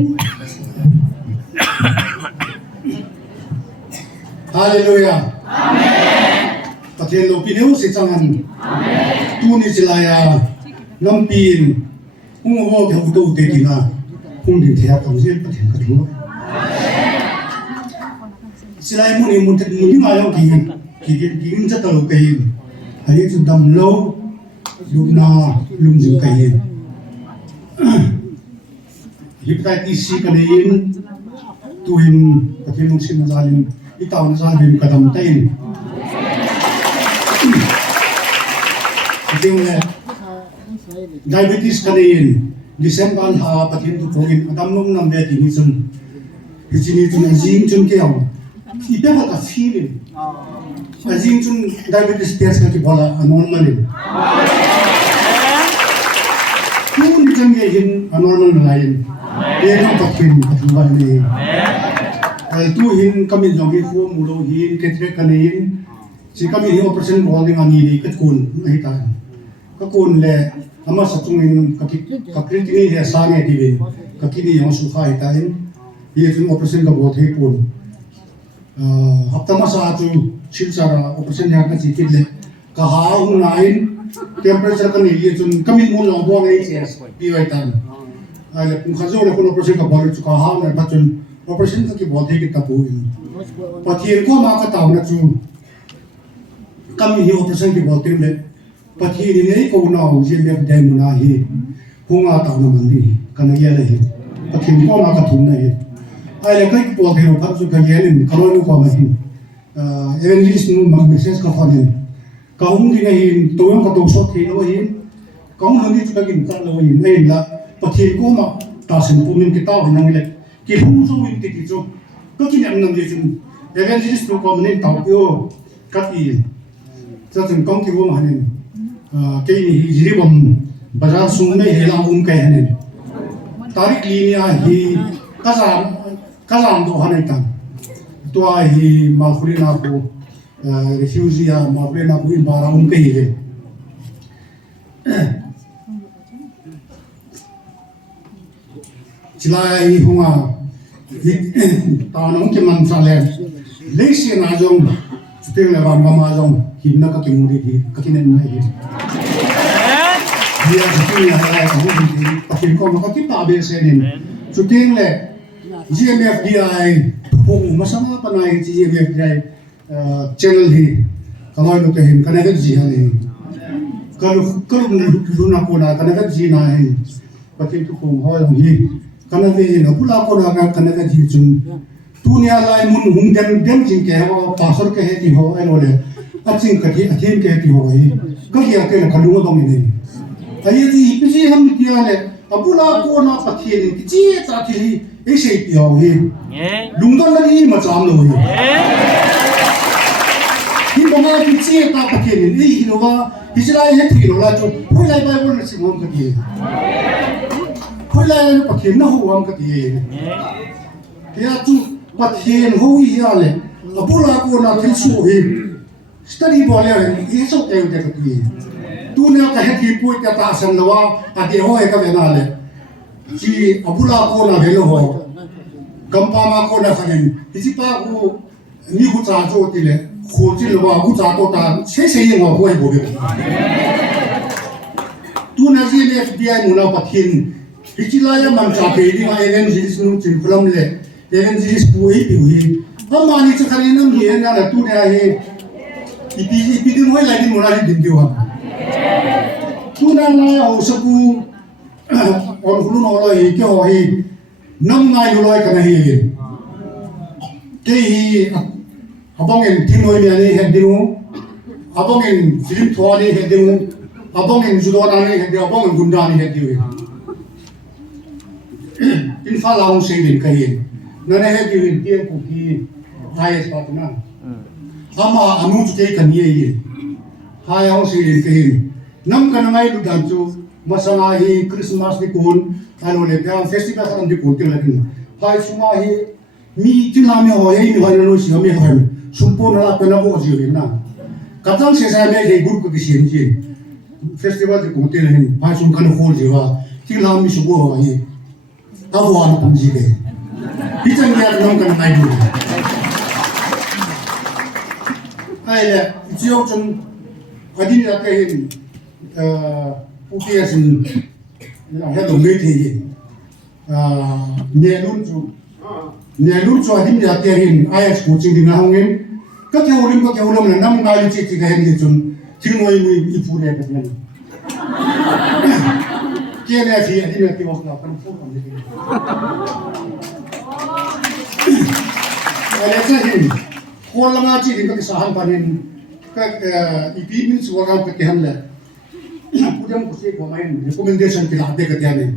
Hallelujah. Amen. Pathian lo pineu si changan. Amen. Tu ni silaya nam pin hung ho ke hu tu te dina hung din thea kam se pathian ka thu. Silai mu ni mun te mu ni ma yo ki cha ta lo kai ai chu dam lo lu na lum ju kai hepatitis C ka nei tu hin pathian lu sin zalin itaw na zalin kadam tain ding le diabetes kanin December ha pathin tu thogin adam nom nam ve ti ni chun hichini chun jing chun ke au ipe ka feeling jing chun diabetes test ka ki bola normal ni tu ni chun ge hin normal lain ye na pathin ba ni tu hin kamin jong hi fu mu lo hin ke tre kanin si kami hi operation bowling ani ni ka kun ai ta ka kun le ama sa chungin ka kritini he sa nge ti vin ka kini yang su khai ta in ye chun operation ka bo thei pun hapta ma sa chu chil sara operation ya ka chi ti le ka ha hu nain temperature ka ni ye chun kami mu lo bo ngai che pi wai tan ai le pun khazo le kun operation ka bo chu ka ha na ba chun operation ka ki bo thei ki ta pu in pathian ko ma ka taw na chu kami hi operation ki bo tim le pathian ni nei ko na ho je le dai mu na hi hunga ta na man di kana ye le hi pathian ko ma ka thun na hi ai le kai po thero phat su ka ye ni ka lo nu ko ma hi evangelist nu ma message ka fa ni ka hum di nei to yong ka to so thi lo hi ka hum ni chu ka gin ta lo hi nei la pathian ko ma ta sin pu min ki ta ho nang le ki hum su win ti ti chu ko ki nam nam ye chu evangelist nu ko ma ni ta yo ka ti cha chun kong ki wo ma ni cái này chỉ bom bazar sung này hệ lang cái này tarik linia hi kazam do hanai tan tua hi mafrina ko refugee mafrina ko in bara cái hi chilai hi hunga ta nong ki man sa le leisi na jong chuting le ba ma jong hinna ka ki muri hi ka kinen na hi dia chuting le hai ka hu hi pathin ko ma ka ki ta be se nin chuting le GMFDI pung masama panai GMFDI channel hi kamai lo ke hin kana ga ji ha ni kalu lu na ko na kana ga ji na hin pathin tu pung ho hi kana ve na pula ko na kana ga ji chun dunia lai mun hung dem jing ke ho pasor ke he ti ho ai lo le aching ka thi athem ke ti ho hi ka ya ke na kalu dong ni ai ji pi ham ti ale apula ko na pathin ki chi ta ki ei sei ti ho hi lung don la ni ma cham lo hi hi ma ma ki chi ta pathin ni hi lo wa hi lai he thi lo la chu hoi lai bai won si mom ka ti hoi lai pathin na ho am ka ti ya chu pathian hui ya le apula ko na thil su hi study bole hi so ke de ki tu ne ka he ki pu ta ta san lawa a de ho e ka na le ji apula ko na velo ho cầm pa mà con là phải thì pa cô như cô trả cho thì là khổ chứ là cô trả cho ta sẽ nhưng mà cô hay bồi tu na gì này FBI muốn nào bắt hin thì chỉ là mình trả về đi mà em chỉ là chỉ làm lệ em chỉ là bồi biểu hiện mà ni chắc chắn nó hiện là tu này ipi din hoy lagi muna rin din diwa tu na la o sa ku on hulu no lo hi ke ho hi nam ngai lo ka na hi ke hi abong en tin hoy ni he diu abong en film thwa ni he diu abong en judo na ni he diu abong en gunda ni he diu in fa la on se din ka hi na na he diu in tie ku ki ai sa pa na ama anu chu te kan ye hai au si rin kin nam kan ngai lu dan chu masanga hi christmas ni kun alo le ka festival kan di kun tin lakin hai sunga hi mi tin na me ho ye mi ho no si me ho sumpo na ka na bo ji rin na ka tang se sa me ge group ki sin ji festival di kun tin lakin hai sum kan ho ji wa tin la mi su bo ho ye ta ho an pum ji ge bi chang ya nam kan ngai lu ai là chiếu trong ở đi là cái hình phụ kia xin là hết đồng mấy thì nhẹ luôn cho đi là cái hình ai cũng chịu đi ngang nhiên các cái hồ là năm ngày chỉ cái hình gì chun chừng nói mình phụ này cái này cái này thì đi là cái hồ nào cũng phụ không được cái này hìnhคนละมาจีนก็จะสานพันธุ์ก็อีพีมิสวอร์กก็เห็นเลยผู้ยังผู้เชี่ยวชาญ recommendation ที่หลังเด็กก็เห็นเลย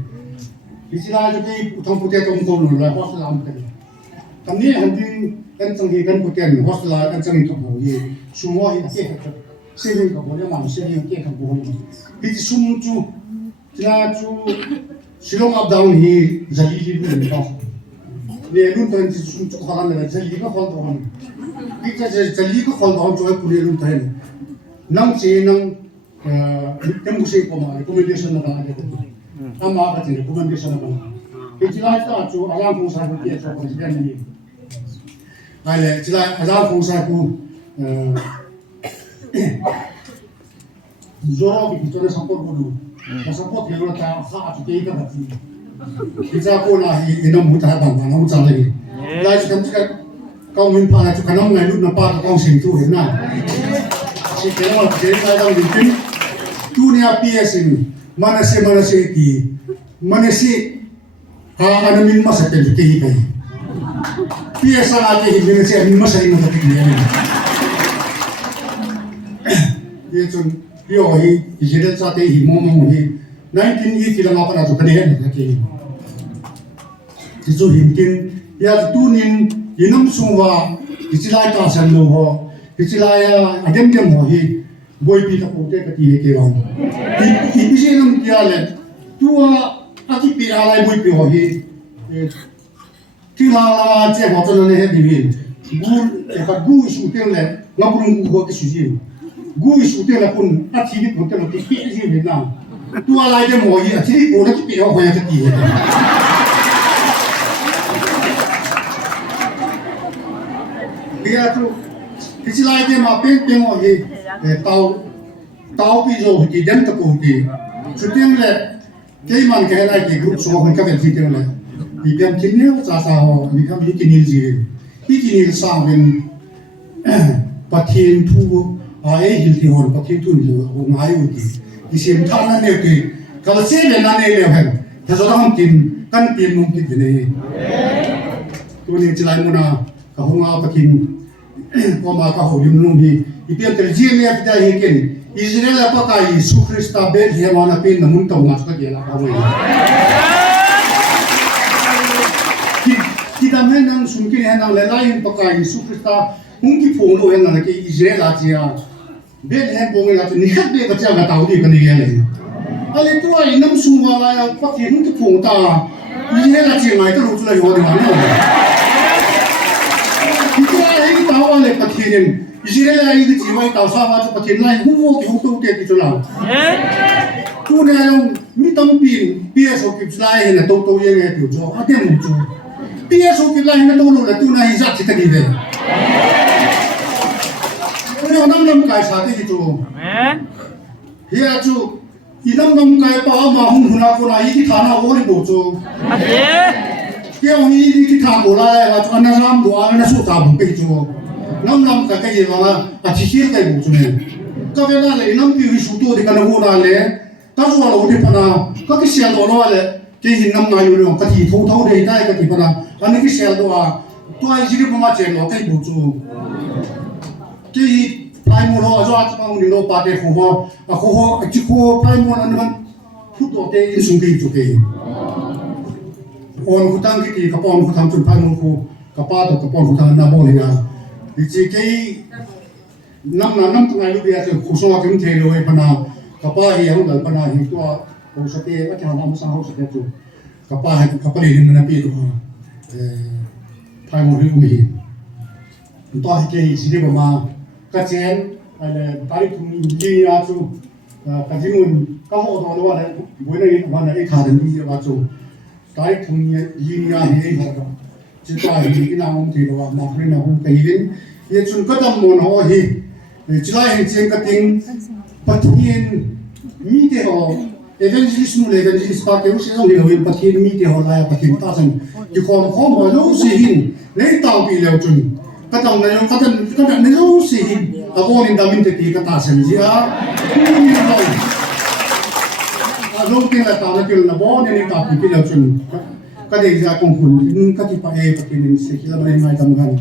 ที่สิลาจะไปทำผู้เชี่ยวชาญคนนู้นเลยฮอสลามกันตอนนี้หันดิ้งกันสังเกตกันผู้เชี่ยวชาญฮอสลามกันสังเกตกับผู้ยี่สุ่มว่าอีกเกี่ยวกับเสียงกับผู้ยังมันเสียงเกี่ยวกับผู้ที่สุ่มจูที่น่าจูสิลงอัพดาวน์ฮีจะดีดีดูเลยครับเนี่ยรุ่นตอนที่สุ่มจูขนาดนั้นจะดีก็ขอตัวมันที่จะลีก็คนเราช่วยคุยเรื่องไทยนั่งเชนั่งเต็มกุศลก็มา recommendation นั่นอะไรก็ได้ทำมาก็จะ recommendation นั่นที่จีนก็จู่อาจารย์ผู้สาวที่จะช่วยกันนี่อะไรจีนอาจารย์ผู้สาวผู้joro bi kitore support bodu ta support yelo ta kha atu ke ka bati kita ko na hi eno muta ba na mu cha le la ji kam ka kau min pa chu kanam ngai lut na pa kau sim tu he na si ke no ke ta dang din tin tu ni a ps in manase ki manase ha ana min ma sa te ke hi kai ps a ke hi min se min ma sa ni ma ta ki ni ye chun bio hi jidel sa te hi mo hi 1980 la ma pa na chu ka ne ha ke ti chu hin kin ya tu nin inam sungwa ichilai ta san lo ho ichilai adem dem ho hi boy pi ka pote ka ti ke wan i bi je nam kia le tua ati pi alai boy pi ho hi ti la che ho ton ne he di win gu e ka gu su ten le ngapun gu ho ke su ji gu su ten la kun ati ni pote no ki pi ji ne na tua lai dem ho hi ati ni ko na ki pi ho ya ka ti dia tu ichilai ke ma pen pen ho hi tau pi zo ki dem ta ko ki chutem le ke man ke na ki group so hon ka vel ti tem le i dem kin ne sa sa ho ni kam hi ki nil ji hi ki nil sa wen pathin thu a e hil ti hon pathin tu ni ho ngai u ki i sim tha na ne ki ka se le na ne le hen ta zo dam tin kan tin mum ki ne tu ni ichilai mu na ka hunga pathin ko ma ka ho yum lung hi ipian tel gmf da hi ken israel apa ka yesu christa ben he wana pin namun to ngas ka gela ka we kita men nang sumkin he nang le lai pa ka yesu christa hung ki phong lo he nang ki israel a chia ben he bong la ni khat be ka cha ga taw di ka ni le ale tu ai nam sum wala ya pa ki hung ki phong ta israel a chia mai ka ru chu la yo de ma no tao ale pathirin israel ai ki chiwai tao sa ma chu pathin lai hu wo ki hu tu te ki chu la tu ne long mi tam pin pia so ki lai he na to ye nge tu jo a te mu chu dia so ki lai na tu lu la tu na hi zat chi ta di de ni nam kai sa te ki tu amen hi a chu i nam kai pa ma hung huna ko na i ki thana ho ri bo chu ke ong i ki tha bo la la chu na ram do a na su ta bu pe chu nam ka ka ye la a chi chi kai bo chu ne ka ve la le nam pi wi su tu de ka na ho na le ka su la lo de pa na ka ki sia do lo le ke hin nam na yu lo ka thi tho tho de dai ka ti pa na an ki sia do a to ai ji ri ma che lo kai bo chu ki ai mo lo a zo a ta ng ni lo pa te ho a ho a chi ko ai mo an man fu to te in sung ki chu ke on ku tang ki ka pon ku tham chun ai mo ku ka pa to ka pon ku tang na bo le ya ji ke nam tu ngai lu bia te ku so a kim the lo e pa na ka pa hi ang dal pa na hi to ko sa te a ka nam sa ho sa te chu ka pa le ni na pi to ai mo ri ku hi to hi ke ji de ba ma ka chen ale dai thung ni ya chu ka ji nun ka ho do wa le boi na ni ma na e kha de ni wa chu dai thung ni yi ni ya ni e ha ka ji ta hi ki na hom thi do wa ma pri na hom kai rin ye chun ka dam mon ho hi ji lai hin chen ka ting pathin mi te ho evangelist nu le evangelist pa ke u se ni lo pathin mi te ho la pathin ta sang ki khom mo lo si hin le tao pi le chun ka tong na yung ka na lo si hin a bo ni damin te ti ka ta sen ji a ni lo a lo ke la ta na ke na bo ni ta pi pi le chun ka de ja kong kun ka ti pa e pa ki ni se ki la ba ni mai tam gan